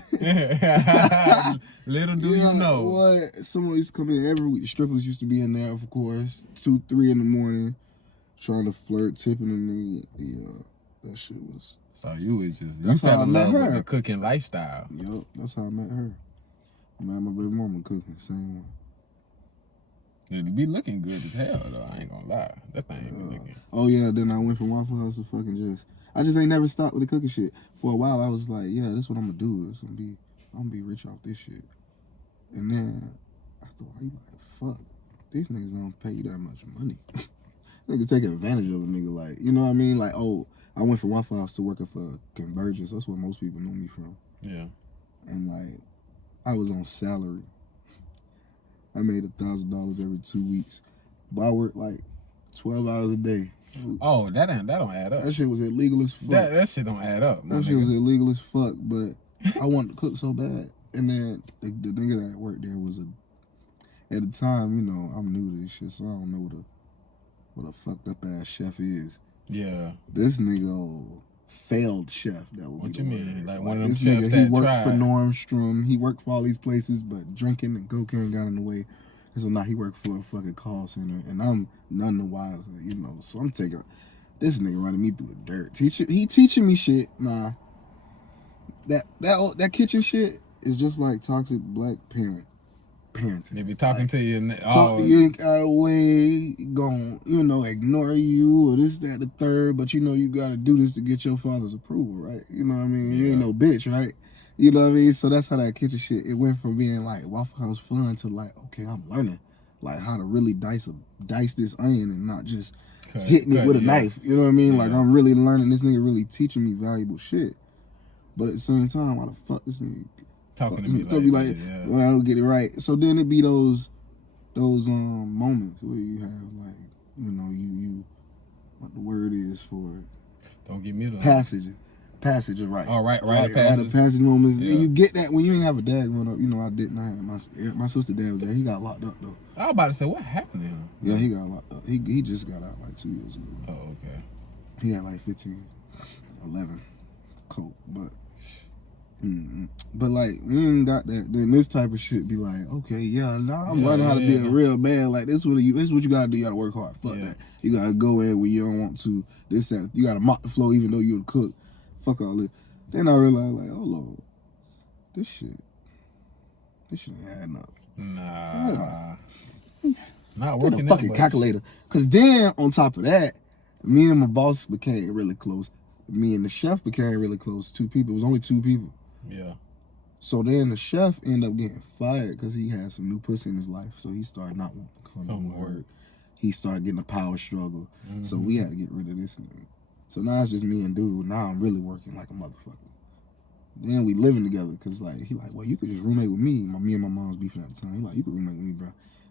Little do you know. What? Someone used to come in every week. Strippers used to be in there, of course, 2, 3 in the morning, trying to flirt, tipping a nigga. Yeah, that shit was. So you was just, you That's how fell I in met love with her. the cooking lifestyle. Yup, that's how I met her. I met my baby mama cooking, same way. It be looking good as hell though. I ain't gonna lie. That thing be looking. Oh yeah, then I went from Waffle House to fucking I just ain't never stopped with the cooking shit. For a while I was like, yeah, this is what I'm gonna do. I'm gonna be rich off this shit. And then I thought, you like, fuck, these niggas don't pay you that much money. Niggas take advantage of a nigga, like, you know what I mean? Like, oh, I went from Waffle House to working for Convergence. That's where most people know me from. Yeah. And like, I was on salary. I made $1,000 every 2 weeks, but I worked like 12 hours a day. Oh, that don't add up. That shit was illegal as fuck. That shit don't add up. That shit was illegal as fuck, but I wanted to cook so bad. And then the nigga that worked there was at the time, you know, I'm new to this shit, so I don't know what a fucked up ass chef is. Yeah. This nigga failed chef. That would What be you the mean? word. Like one of them this chefs nigga, that he worked tried. for Nordstrom. He worked for all these places, but drinking and cocaine got in the way. So now he worked for a fucking call center, and I'm none the wiser, you know. So I'm taking this nigga running me through the dirt. He teaching me shit. Nah, that kitchen shit is just like toxic black parenting. They be talking Like, to you. talk to you out of way, gon' ignore you or this, that, the third, but you know you gotta do this to get your father's approval, right? You know what I mean? You ain't no bitch, right? You know what I mean? So that's how that kitchen shit, it went from being like Waffle House fun to like, okay, I'm learning like how to really dice this onion and not just hitting it with a knife. You know what I mean? Like I'm really learning. This nigga really teaching me valuable shit. But at the same time, why the fuck this nigga talking to me like when I don't get it right? So then it be those moments where you have like, you know, you what the word is for it? Don't give me the Passage of right. Oh, right Rite of passage moments. Yeah. You get that when you ain't have a dad growing up. You know, I didn't. I had my sister dad was there. He got locked up though. I was about to say, what happened to him? Yeah, he got locked up. He just got out like 2 years ago. Oh, okay. He had like 15, 11 coke, but like we ain't got that. Then this type of shit be like, okay, yeah, now I'm learning how to be a real man. Like this is what you gotta do. You gotta work hard. Fuck that. You gotta go in when you don't want to. This that. You gotta mop the floor even though you're the cook. Fuck all this. Then I realized like, oh Lord, this shit ain't adding up. Nah. Not Get working. a fucking calculator. Cause then on top of that, me and my boss became really close. Me and the chef became really close. 2 people. It was only 2 people. Yeah. So then the chef ended up getting fired because he had some new pussy in his life. So he started not wanting to come to work. He started getting a power struggle. Mm-hmm. So we had to get rid of this nigga. So now it's just me and dude. Now I'm really working like a motherfucker. Then we living together because like he like, well, you could just roommate with me. Me and my mom was beefing at the time. He like, you could roommate with me, bro.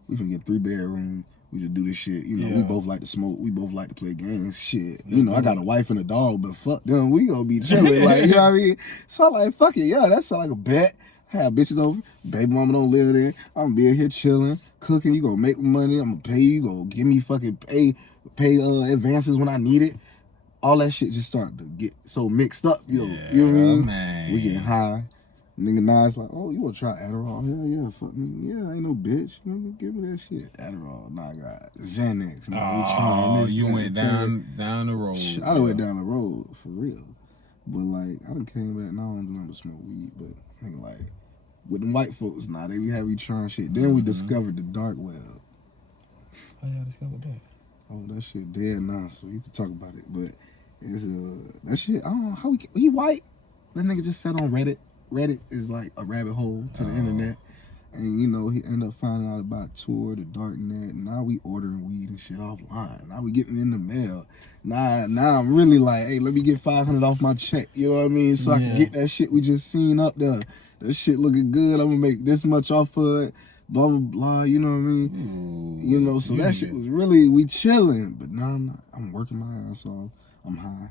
We finna get 3-bedroom. We just do this shit. You know, we both like to smoke. We both like to play games. Shit. You know, I got a wife and a dog, but fuck them. We gonna be chilling. Like, you know what I mean? So I'm like, fuck it. Yeah, that sound like a bet. I have bitches over. Baby mama don't live there. I'm gonna be in here chilling, cooking. You gonna make money. I'm gonna pay you. You gonna give me fucking pay advances when I need it. All that shit just started to get so mixed up. You know what I mean? Man. We getting high. Nigga Nas like, oh, you wanna try Adderall? Hell yeah, fuck me. Yeah, I ain't no bitch. Nigga, give me that shit. Adderall. Nah, I got Xanax. Nah, we trying this. You went down the road. I done went down the road, for real. But like, I done came back, now I don't do nothing but smoke weed. But nigga, like, with them white folks, they be having you trying shit. Then we discovered the dark web. How y'all discovered that? Oh, that shit dead now, so you can talk about it. But it's that shit, I don't know how he white. That nigga just sat on Reddit. Reddit is like a rabbit hole to the internet. And, you know, he ended up finding out about Tor, the darknet. Now we ordering weed and shit offline. Now we getting in the mail. Now I'm really like, hey, let me get $500 off my check. You know what I mean? So I can get that shit we just seen up there. That shit looking good. I'm going to make this much off of it. Blah, blah, blah. You know what I mean? You know, so that shit was really, we chilling. But now I'm not. I'm working my ass off. I'm high.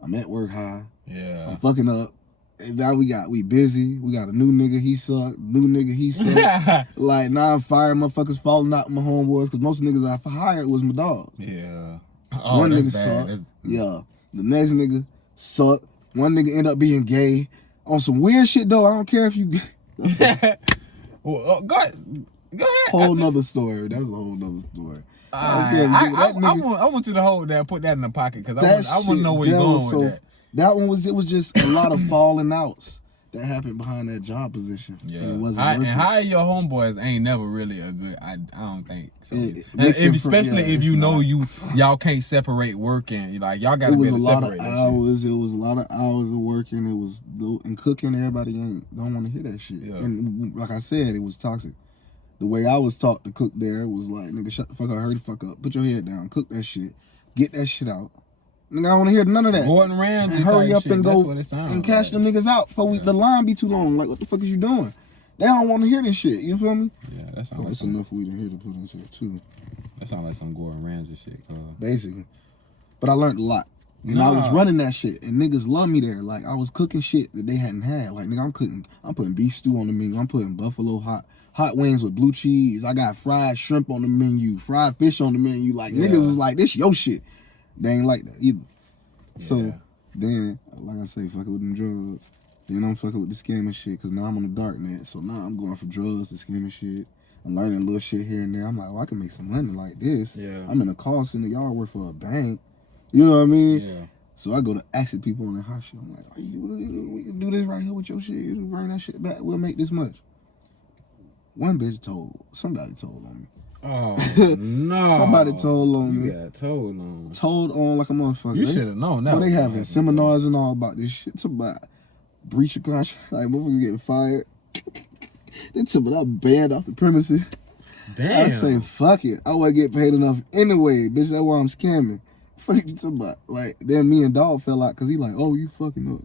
I'm at work high. Yeah. I'm fucking up. And now we busy. We got a new nigga, he suck. New nigga, he suck. Like, now I'm firing motherfuckers, falling out with my homeboys, because most niggas I hired was my dogs. Yeah. Oh, one nigga suck. Yeah. The next nigga suck. One nigga end up being gay. On some weird shit though, I don't care if you. Well, go ahead. Whole nother story. That's a whole nother story. I want you to hold that, put that in the pocket, because I want to know where you're going with that. That one was just a lot of falling outs that happened behind that job position. Yeah, and it wasn't and working. how your homeboys ain't never really a good. I don't think so. Especially if you know y'all can't separate work and like y'all got to be able to separate. It was a lot of hours of working. It was and cooking. Everybody don't want to hear that shit. Yeah. And like I said, it was toxic. The way I was taught to cook there was like, nigga, shut the fuck up, hurry the fuck up, put your head down, cook that shit, get that shit out. Nigga, I don't want to hear none of that. Gordon Ramsay, and hurry up shit. and go and cash them niggas out before the line be too long. Like, what the fuck is you doing? They don't want to hear this shit. You feel me? Yeah, that's enough weed in here to put on shit too. That sounds like some Gordon Ramsay shit, cuz. Basically, but I learned a lot. And I was running that shit, and niggas love me there. Like, I was cooking shit that they hadn't had. Like, nigga, I'm putting beef stew on the menu. I'm putting buffalo hot wings with blue cheese. I got fried shrimp on the menu, fried fish on the menu. Like, niggas was like, this your shit. They ain't like that either. Yeah. So, then, like I say, fuck it with them drugs. Then I'm fucking with the scamming shit, because now I'm on the dark net. So now I'm going from drugs to scamming shit. I'm learning little shit here and there. I'm like, well, I can make some money like this. Yeah. I'm in a call center. Y'all work for a bank. You know what I mean? Yeah. So I go to asking people on the hot shit. I'm like, we can do this right here with your shit. You bring that shit back. We'll make this much. One bitch somebody told on me. Oh, no. Somebody told on me. You got told on. Told on like a motherfucker. You should have known that. Well, they having seminars and all about this shit. It's about breach of contract. Like, motherfuckers getting fired. They took me out banned off the premises. Damn. I say, fuck it. I wouldn't get paid enough anyway, bitch. That's why I'm scamming. Fuck you talking about? Like, then me and Dog fell out because he like, oh, you fucking up.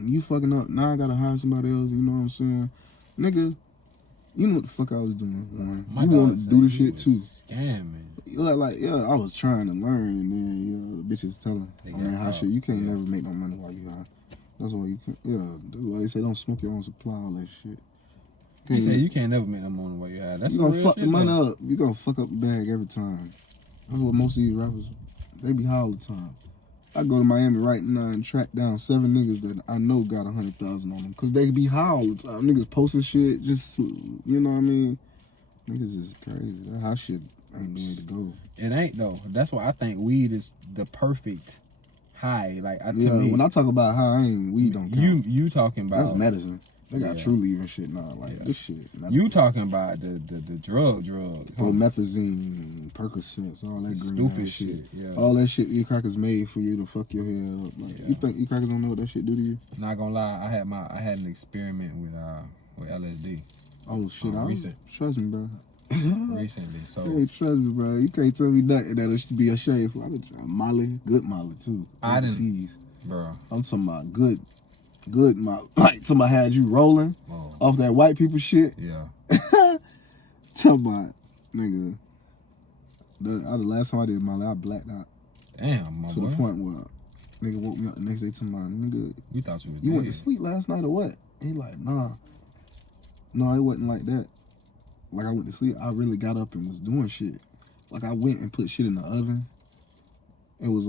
You fucking up. Now I gotta hire somebody else. You know what I'm saying? Nigga, you know what the fuck I was doing, man. You wanted to do the shit too. Scamming. Like, yeah, I was trying to learn, and then, the bitches telling on that hot shit. You can't never make no money while you high. That's why you can't. Yeah, that's why they say don't smoke your own supply, all that shit. He said you can't never make no money while you high. That's you gonna fuck the money up. You gonna fuck up the bag every time. That's what most of these rappers, they be high all the time. I go to Miami right now and track down 7 niggas that I know got 100,000 on them, cause they be high all the time. Niggas posting shit, just, you know what I mean? Niggas is crazy. That high shit ain't the way to go. It ain't though. That's why I think weed is the perfect high. Like, to me, when I talk about high, weed don't count. You talking about that's medicine. They got True Leave and shit now. Like, this shit. You talking about the drugs. Promethazine, Percocets, all that green stupid shit. Yeah. All that shit E-crackers made for you to fuck your head up. Like, you think E-crackers don't know what that shit do to you? Not gonna lie, I had an experiment with LSD. Oh shit, recent. Trust me, bro. Recently, so hey, trust me, bro. You can't tell me nothing that'll be a shame for. I been trying Molly, good Molly too. I didn't, bro. I'm talking about good Molly. Like, somebody had you rolling off that white people shit. Yeah. Talking about, nigga. The last time I did Molly, I blacked out. Damn, my to boy. The point where nigga woke me up the next day to my nigga. You thought you were You went to sleep last night or what? He like, nah. No, it wasn't like that. Like, I went to sleep. I really got up and was doing shit. Like, I went and put shit in the oven. It was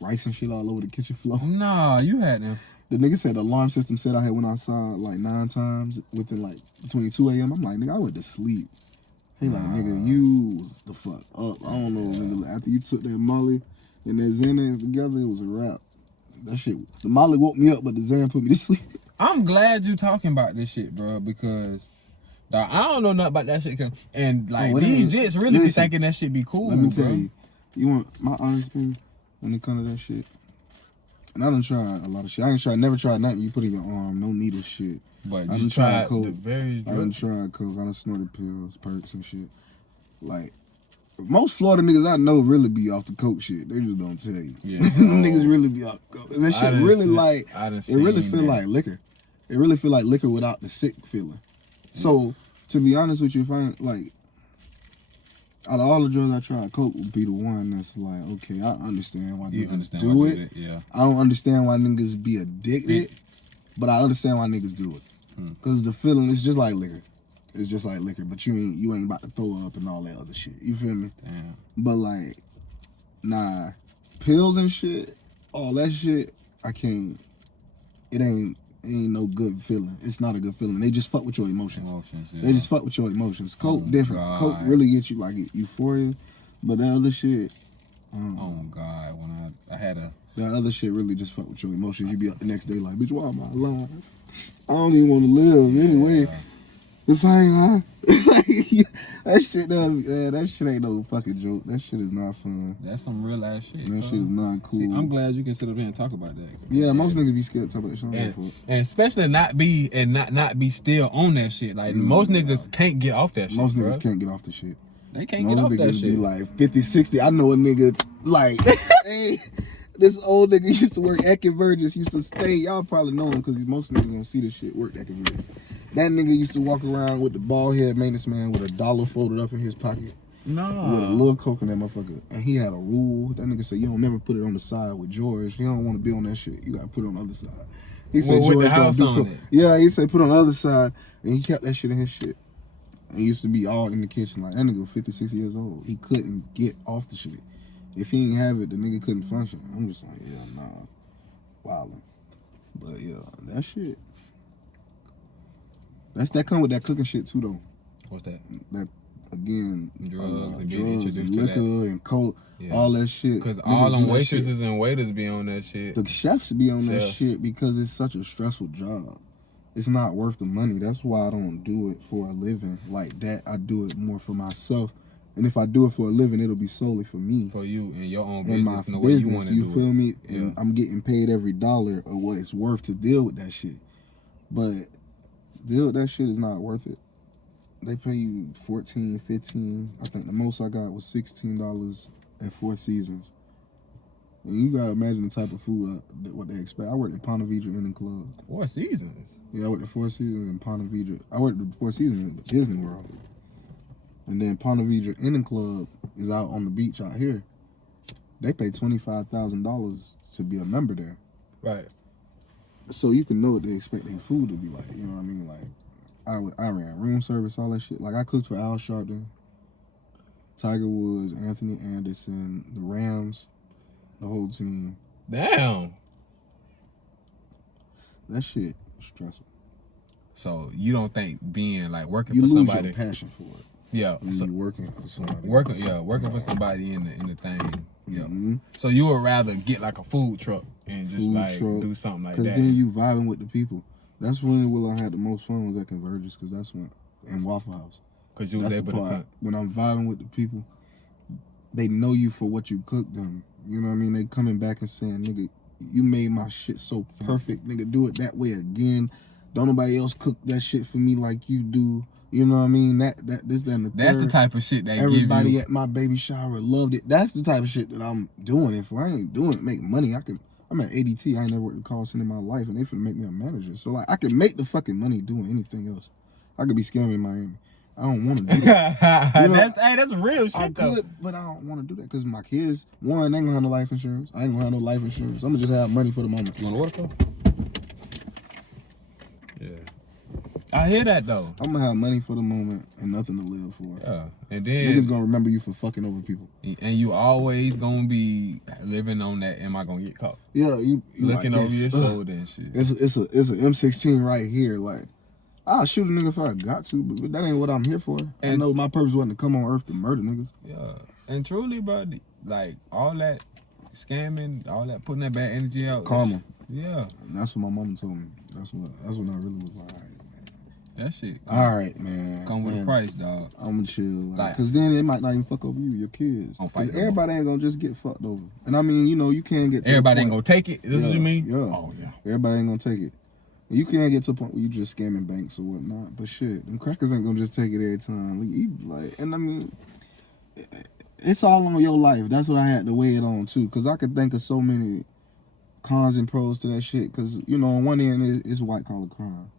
rice and shit all over the kitchen floor. Nah, you had them. The nigga said the alarm system said I had went outside like 9 times within like between 2 a.m. I'm like, nigga, I went to sleep. He like, nigga, you was the fuck up. I don't know, nigga. After you took that Molly and that Xanax together, it was a wrap. That shit, the Molly woke me up, but the Xan put me to sleep. I'm glad you talking about this shit, bro, because dog, I don't know nothing about that shit. And like, these jits really be thinking that shit be cool. Let me tell you want my honest opinion when it comes to that shit? And I done tried a lot of shit. Never tried nothing you put in your arm, no needle shit. But I done tried coke. I done tried coke. I done snorted pills, perks and shit. Like, most Florida niggas I know really be off the coke shit. They just don't tell you. Yeah. Them niggas really be off the coke. And that shit really like, it really feel like liquor. It really feel like liquor without the sick feeling. So, to be honest with you, if I, like, out of all the drugs I tried, coke would be the one that's like, okay, I understand why niggas do it. Yeah. I don't understand why niggas be addicted, but I understand why niggas do it. Cause the feeling is just like liquor. It's just like liquor, but you ain't about to throw up and all that other shit. You feel me? Damn. But like, nah, pills and shit, all that shit, I can't it ain't no good feeling. It's not a good feeling. They just fuck with your emotions. They just fuck with your emotions. Coke different. God. Coke really gets you like euphoria, but that other shit. Oh God, when I had a. That other shit really just fuck with your emotions. You be up the next day like, bitch, why am I alive? I don't even want to live anyway. If I ain't high. that shit ain't no fucking joke. That shit is not fun. That's some real ass shit. That shit is not cool. See, I'm glad you can sit up here and talk about that. Yeah, most niggas be scared to talk about that shit. And especially not be still on that shit. Like most niggas can't get off that shit. Most niggas can't get off the shit. They can't get off that shit. Most niggas be like 50, 60. I know a nigga like, hey, this old nigga used to work at Convergence, used to stay. Y'all probably know him because most niggas don't see this shit work at Convergence. That nigga used to walk around with the bald head maintenance man with $1 folded up in his pocket. No. With a little coke in that motherfucker. And he had a rule. That nigga said, you don't never put it on the side with George. You don't want to be on that shit. You got to put it on the other side. He said, with the house on it. Yeah, he said, put it on the other side. And he kept that shit in his shit. And he used to be all in the kitchen. Like, that nigga was 50, 60 years old. He couldn't get off the shit. If he didn't have it, the nigga couldn't function. I'm just like, yeah, nah. Wildin'. But yeah, that shit. That come with that cooking shit too though. What's that? That again, drugs and liquor and coke, all that shit. Because all them waitresses and waiters be on that shit. The chefs be on that shit because it's such a stressful job. It's not worth the money. That's why I don't do it for a living like that. I do it more for myself. And if I do it for a living, it'll be solely for me. For you and your own business. And my the business, way you want to do feel it. me? And I'm getting paid every dollar of what it's worth to deal with that shit. But deal with that shit is not worth it. They pay you $14, $15. I think the most I got was $16 at Four Seasons. And you gotta imagine the type of food what they expect. I worked at Ponte Vedra Inn and Club. Four Seasons? Yeah, I worked at Four Seasons in Ponte Vedra. I worked at Four Seasons at Disney World. And then Ponte Vedra Inn and Club is out on the beach out here. They pay $25,000 to be a member there. Right. So you can know what they expect their food to be like. You know what I mean? Like, I ran room service, all that shit. Like, I cooked for Al Sharpton, Tiger Woods, Anthony Anderson, the Rams, the whole team. Damn. That shit stressful. So you don't think being like working you for lose somebody? Your passion for it. Yeah. So, you working for somebody. Working for somebody in the thing. Yeah. Mm-hmm. So you would rather get like a food truck and just do something like that. Because then you vibing with the people. That's when I had the most fun was at Convergence, because that's when, in Waffle House. Because you was able to cook. When I'm vibing with the people, they know you for what you cooked them. You know what I mean? They coming back and saying, nigga, you made my shit so perfect. Nigga, do it that way again. Don't nobody else cook that shit for me like you do. You know what I mean? That's the type of shit that everybody at my baby shower loved it. That's the type of shit that I'm doing it for. I ain't doing it to make money. I'm at ADT. I ain't never worked a call center in my life, and they finna make me a manager. So like, I can make the fucking money doing anything else. I could be scamming in Miami. I don't want to do that. You know, that's real shit. I could, but I don't want to do that because my kids, one, they ain't gonna have no life insurance. I ain't gonna have no life insurance. I'm gonna just have money for the moment. You wanna work? Yeah. I hear that though. I'm gonna have money for the moment and nothing to live for. Yeah. And then niggas gonna remember you for fucking over people. And you always gonna be living on that, am I gonna get caught? Yeah, you looking like, over your shoulder and shit. It's an M16 right here. Like, I'll shoot a nigga if I got to, but that ain't what I'm here for. And I know my purpose wasn't to come on earth to murder niggas. Yeah. And truly, bro, like all that scamming, all that putting that bad energy out. Karma. Yeah. And that's what my mama told me. That's when I really was like, all right, man. That shit. All right, man. Come with a price, dog. I'm gonna chill. Like, cause then it might not even fuck over you, your kids. Everybody ain't gonna just get fucked over. And I mean, you know, you can't get to everybody ain't gonna take it. This is what you mean? Yeah. Oh yeah. Everybody ain't gonna take it. You can't get to a point where you just scamming banks or whatnot. But shit, them crackers ain't gonna just take it every time. And I mean, it's all on your life. That's what I had to weigh it on too. Cause I could think of so many cons and pros to that shit. Cause you know, on one end it's white collar crime.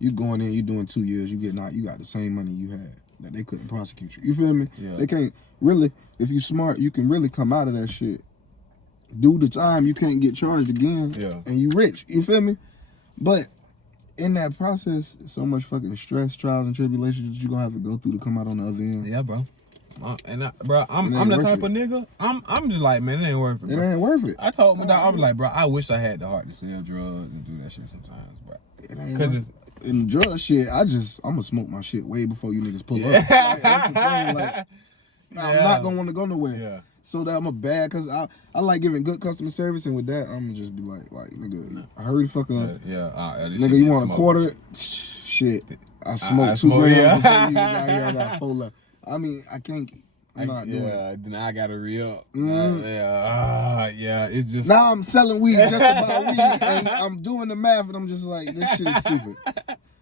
You going in, you doing 2 years, you getting out, you got the same money you had that they couldn't prosecute you. You feel me? Yeah. They can't really, if you smart, you can really come out of that shit. Do the time, you can't get charged again. Yeah. And you rich. You feel me? But in that process, so much fucking stress, trials, and tribulations that you're gonna have to go through to come out on the other end. Yeah, bro. Bro, I'm the type of nigga. I'm just like, man, it ain't worth it. It Bro. ain't worth it. I told my dog, I was like, bro, I wish I had the heart to sell drugs and do that shit sometimes, bro. It ain't Because worth it. In drug shit, I'm gonna smoke my shit way before you niggas pull up. Like, that's the thing. Like, I'm not gonna want to go nowhere. Yeah. So that I'm a bad, cause I like giving good customer service, and with that I'm gonna just be like nigga, hurry the fuck up. Nigga, you want a quarter? Shit, I smoked 2 grams before you got here. I got 4 left. I mean, I can't. I'm not doing it. Then I gotta re-up. Mm-hmm. It's just. Now I'm selling weed just about weed, and I'm doing the math, and I'm just like, this shit is stupid.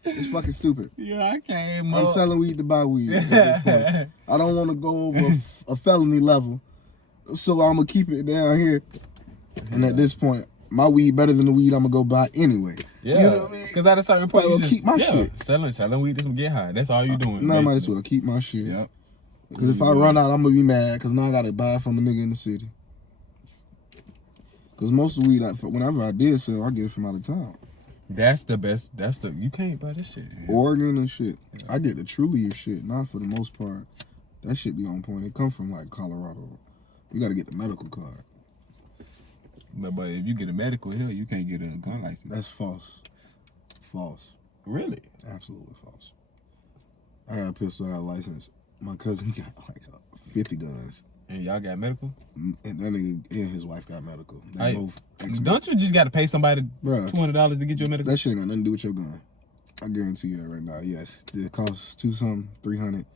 It's fucking stupid. Yeah, I came I'm up. selling weed to buy weed at this point. I don't want to go over a felony level, so I'm gonna keep it down here. And at this point, my weed better than the weed I'm gonna go buy anyway. Yeah, you know what I mean? Because at a certain point, Well, you just keep my shit. Selling weed to get high. That's all you doing. Now I might as well keep my shit. Yep. Because if I run out, I'm gonna be mad. Because now I gotta buy it from a nigga in the city. Because most of the weed, whenever I did sell, I get it from out of town. That's the best. You can't buy this shit. Yeah. Oregon and shit. Yeah. I get the True Leaf shit. Not for the most part. That shit be on point. It come from like Colorado. You gotta get the medical card. But if you get a medical here, you can't get a gun license. That's false. False. Really? Absolutely false. I had a pistol, I had a license. My cousin got like 50 guns. And y'all got medical? And that nigga and his wife got medical. They both. Don't you just got to pay somebody $200 to get you a medical? That shit ain't got nothing to do with your gun. I guarantee you that right now. Yes, it costs $200, $300. It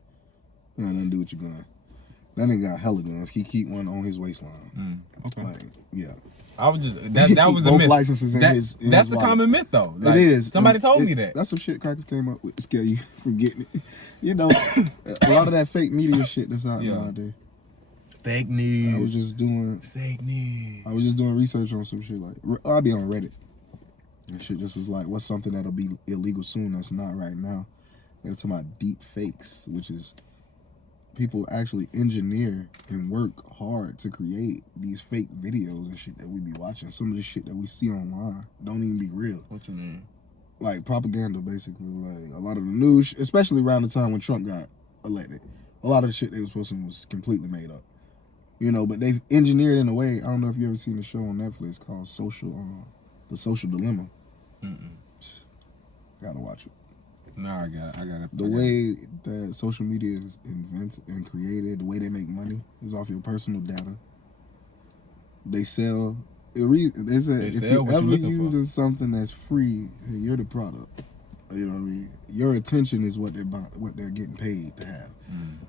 got nothing to do with your gun. That nigga got hella guns. He keep one on his waistline. Okay. Like, yeah. I was just that was a both myth. Licenses in his that's a wallet. common myth though. Like, it is. Somebody told me that. That's some shit crackers came up with to scare you from getting it. You know, a lot of that fake media shit that's out nowadays. Fake news. I was just doing fake news. I was just doing research on some shit like I'll be on Reddit. And shit just was like, what's something that'll be illegal soon that's not right now? They're talking about deep fakes, which is people actually engineer and work hard to create these fake videos and shit that we be watching. Some of the shit that we see online don't even be real. What you mean? Like propaganda, basically. Like a lot of the news, especially around the time when Trump got elected, a lot of the shit they was posting was completely made up. You know, but they've engineered in a way. I don't know if you ever seen a show on Netflix called The Social Dilemma. Gotta watch it. No, I got it. The way that social media is invented and created, the way they make money is off your personal data. They sell. They say if you're ever using something that's free, you're the product. You know what I mean? Your attention is what they're getting paid to have.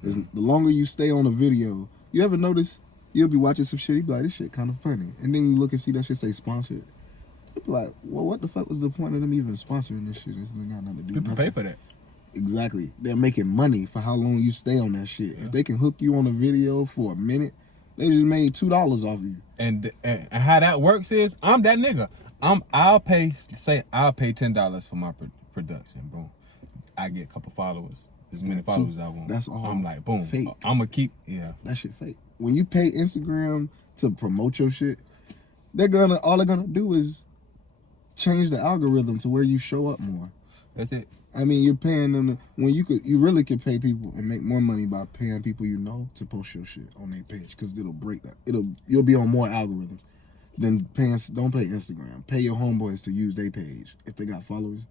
The longer you stay on a video, you ever notice you'll be watching some shit, you be like, this shit kind of funny, and then you look and see that shit say sponsored. Like, well, what the fuck was the point of them even sponsoring this shit? It's got nothing to do with people pay for that. Exactly. They're making money for how long you stay on that shit. Yeah. If they can hook you on a video for a minute, they just made $2 off you. And how that works is, I'm that nigga. I'll pay $10 for my production. Boom. I get a couple followers. As many followers as I want. That's all. I'm like, boom. Fake. I'm gonna keep. That shit fake. When you pay Instagram to promote your shit, all they're gonna do is change the algorithm to where you show up more. That's it. I mean, you're paying them when you really could pay people and make more money by paying people you know to post your shit on their page, because it'll break that. You'll be on more algorithms than paying. Don't pay Instagram. Pay your homeboys to use their page if they got followers.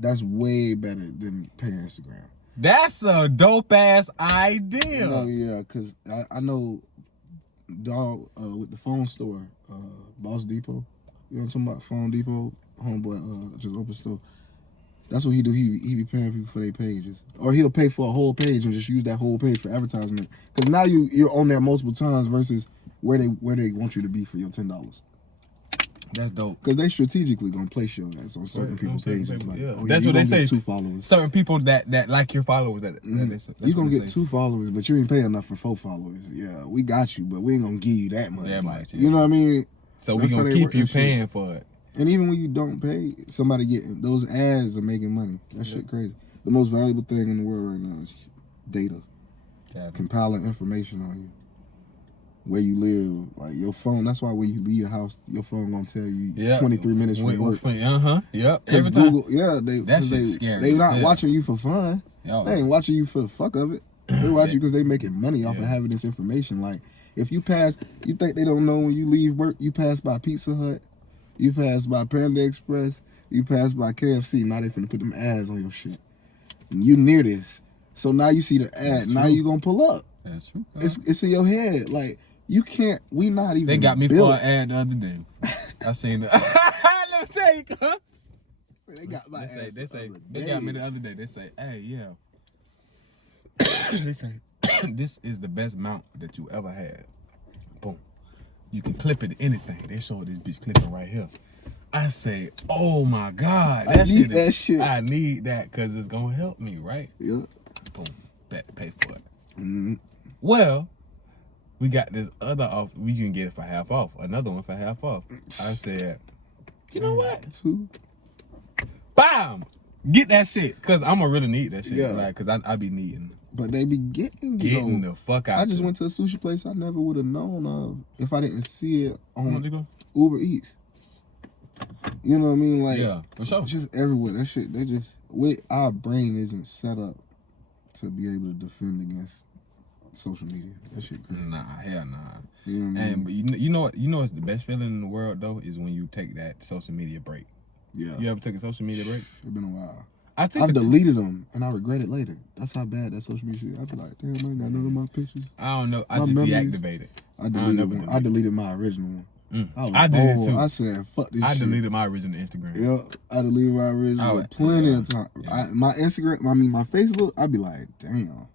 That's way better than paying Instagram. That's a dope ass idea. No, yeah, because I know dog with the phone store, Boss Depot. You know what I'm talking about? Phone Depot, homeboy, just open store. That's what he do. He be paying people for their pages, or he'll pay for a whole page and just use that whole page for advertisement. Because now you're on there multiple times versus where they want you to be for your $10. That's dope. Because they strategically gonna place your ass on certain people's pages. Like, yeah. That's what they say. 2 followers. Certain people that like your followers. You gonna get 2 followers, but you ain't pay enough for 4 followers. Yeah, we got you, but we ain't gonna give you that much. You know what I mean? So we gonna keep you paying for it. And even when you don't pay, somebody getting those ads are making money. That shit crazy. The most valuable thing in the world right now is data. Compiling information on you. Where you live, like your phone. That's why when you leave your house, your phone gonna tell you 23 minutes from work. Yep. Because Google, that shit's scary. They not watching you for fun. They ain't watching you for the fuck of it. They watch you because they making money off of having this information. Like, if you pass, you think they don't know when you leave work, you pass by Pizza Hut, you pass by Panda Express, you pass by KFC. Now they finna put them ads on your shit. And you near this. So now you see the ad. Now you gonna pull up. That's true. It's in your head. Like, you can't, we not even They got me built. for an ad the other day. I seen it. Let me tell you, huh? They got my ass They got me the other day. They say, hey, yeah. They say, this is the best mount that you ever had. Boom. You can clip it to anything. They showed this bitch clipping right here. I say, oh my God. I need that shit. I need that because it's going to help me, right? Yeah. Boom. Bet to pay for it. Mm-hmm. Well, we got this other off. We can get it for half off. Another one for half off. I said, you know what? Two. Bam! Get that shit. Because I'm going to really need that shit. Yeah. Like, because I be needing. But they be getting The fuck out. I just went to a sushi place I never would have known of if I didn't see it on go? Uber Eats. You know what I mean? Like, Yeah, for sure. just everywhere. That shit, they just, our brain isn't set up to be able to defend against social media. That shit crazy. Nah, hell nah. You know what I mean? And but you know what's the best feeling in the world though is when you take that social media break. Yeah. You ever took a social media break? It's been a while. I've deleted them and I regret it later. That's how bad that social media shit. I be like, damn, I ain't got none of my pictures. I don't know. I My just memories. deactivated. I deleted my original one. I did it too. I said, fuck this shit. I deleted my original Instagram. Yeah, I deleted my original plenty of time. Yeah. My Instagram, my Facebook, I'd be like, damn,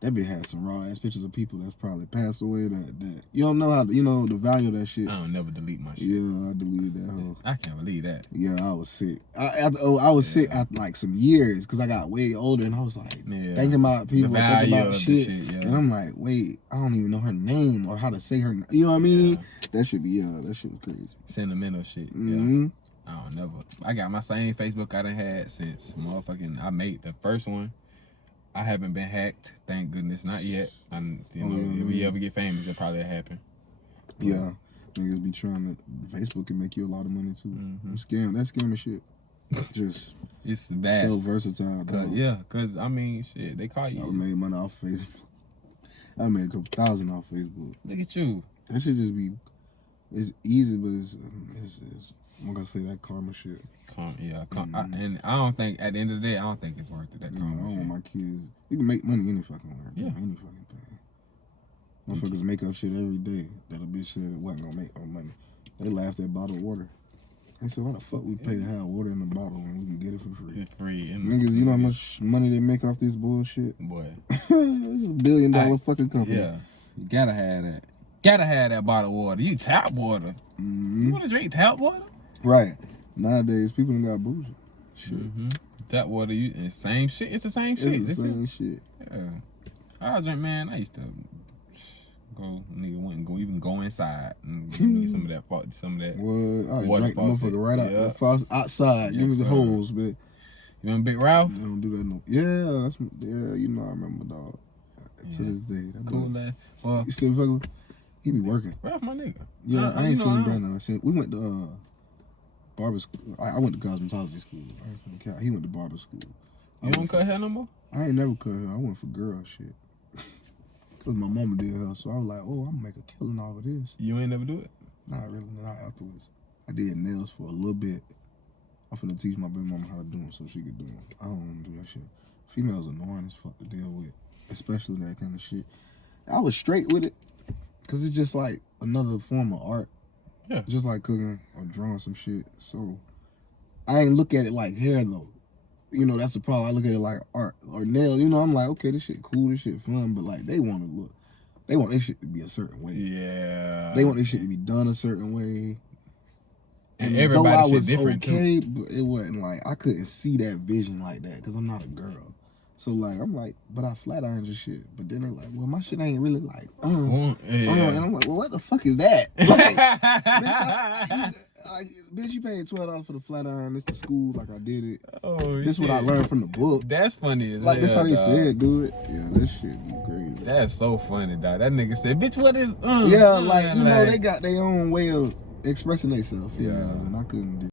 that bitch had some raw ass pictures of people that's probably passed away. That you don't know how, the value of that shit. I don't never delete my shit. Yeah, I deleted that whole. I can't believe that. Yeah, I was sick. I was sick after like some years because I got way older and I was like thinking about people, thinking about shit, and I'm like, wait, I don't even know her name or how to say her name. You know what I mean? That shit was crazy. Sentimental shit. Mm-hmm. Yeah. I don't never. I got my same Facebook I done had since I made the first one. I haven't been hacked, thank goodness, not yet. If we ever get famous, it'll probably happen. Yeah, niggas be trying to. Facebook can make you a lot of money too. Mm-hmm. That scamming shit. Just it's vast. so versatile. Cause I mean, shit, they call you. I made money off Facebook. I made a couple thousand off Facebook. Look at you. That should just be. It's easy, but it's I'm gonna say that karma shit. And I don't think at the end of the day, I don't think it's worth it. That karma I don't shit. want my kids. You can make money any fucking way. Yeah. Any fucking thing. Motherfuckers make up shit every day that a bitch said it wasn't gonna make no money. They laughed at bottled water. They said, why the fuck we pay to have water in the bottle when we can get it for free? It's free. Niggas, you know how much money they make off this bullshit? Boy. It's $1 billion fucking company. Yeah. You gotta have that. Gotta have that bottled water. You tap water. Mm-hmm. You wanna drink tap water? Right. Nowadays, people done got bougie. Shit. Mm-hmm. Tap water, same shit. It's the same shit. It's the same shit. Yeah. I was like, man, I used to even go inside and give me some of that. Well, I water drank the faucet. motherfucker right out outside. Yes, Give me the sir. hose, but You remember Big Ralph? I don't do that no. Yeah, I remember, dog. To this day, that Cool boy- lad. Well, You still fucking? He be working. Ralph, my nigga. Yeah, I ain't seen him. Brandon. We went to barber school. I went to cosmetology school. I ain't from Cal. He went to barber school. You don't cut hair no more? I ain't never cut hair. I went for girl shit. Cause my mama did her, so I was like, oh, I'm gonna make a killing off of this. You ain't never do it? Not really, not afterwards. I did nails for a little bit. I'm finna teach my baby mama how to do them so she could do them. I don't wanna do that shit. Females annoying as fuck to deal with, especially that kind of shit. I was straight with it, cause it's just like another form of art. Yeah. Just like cooking or drawing some shit. So I ain't look at it like hair though. You know, that's the problem. I look at it like art or nails. You know, I'm like, okay, this shit cool, this shit fun, but like they want this shit to be a certain way. Yeah. They want this shit to be done a certain way. And though everybody I shit was different okay, too. but it wasn't like I couldn't see that vision like that because I'm not a girl. So like I'm like, but I flat ironed your shit. But then they're like, well, my shit ain't really like, and I'm like, well, what the fuck is that? Like, bitch, you paid $12 for the flat iron. It's the school, like I did it. Oh, This is what I learned from the book. That's funny as Like hell, that's how they dog. said, do it. Yeah, this shit be crazy. That's so funny, dog. That nigga said, bitch, what is Yeah, like you know, they got their own way of expressing themselves, females, and I couldn't do.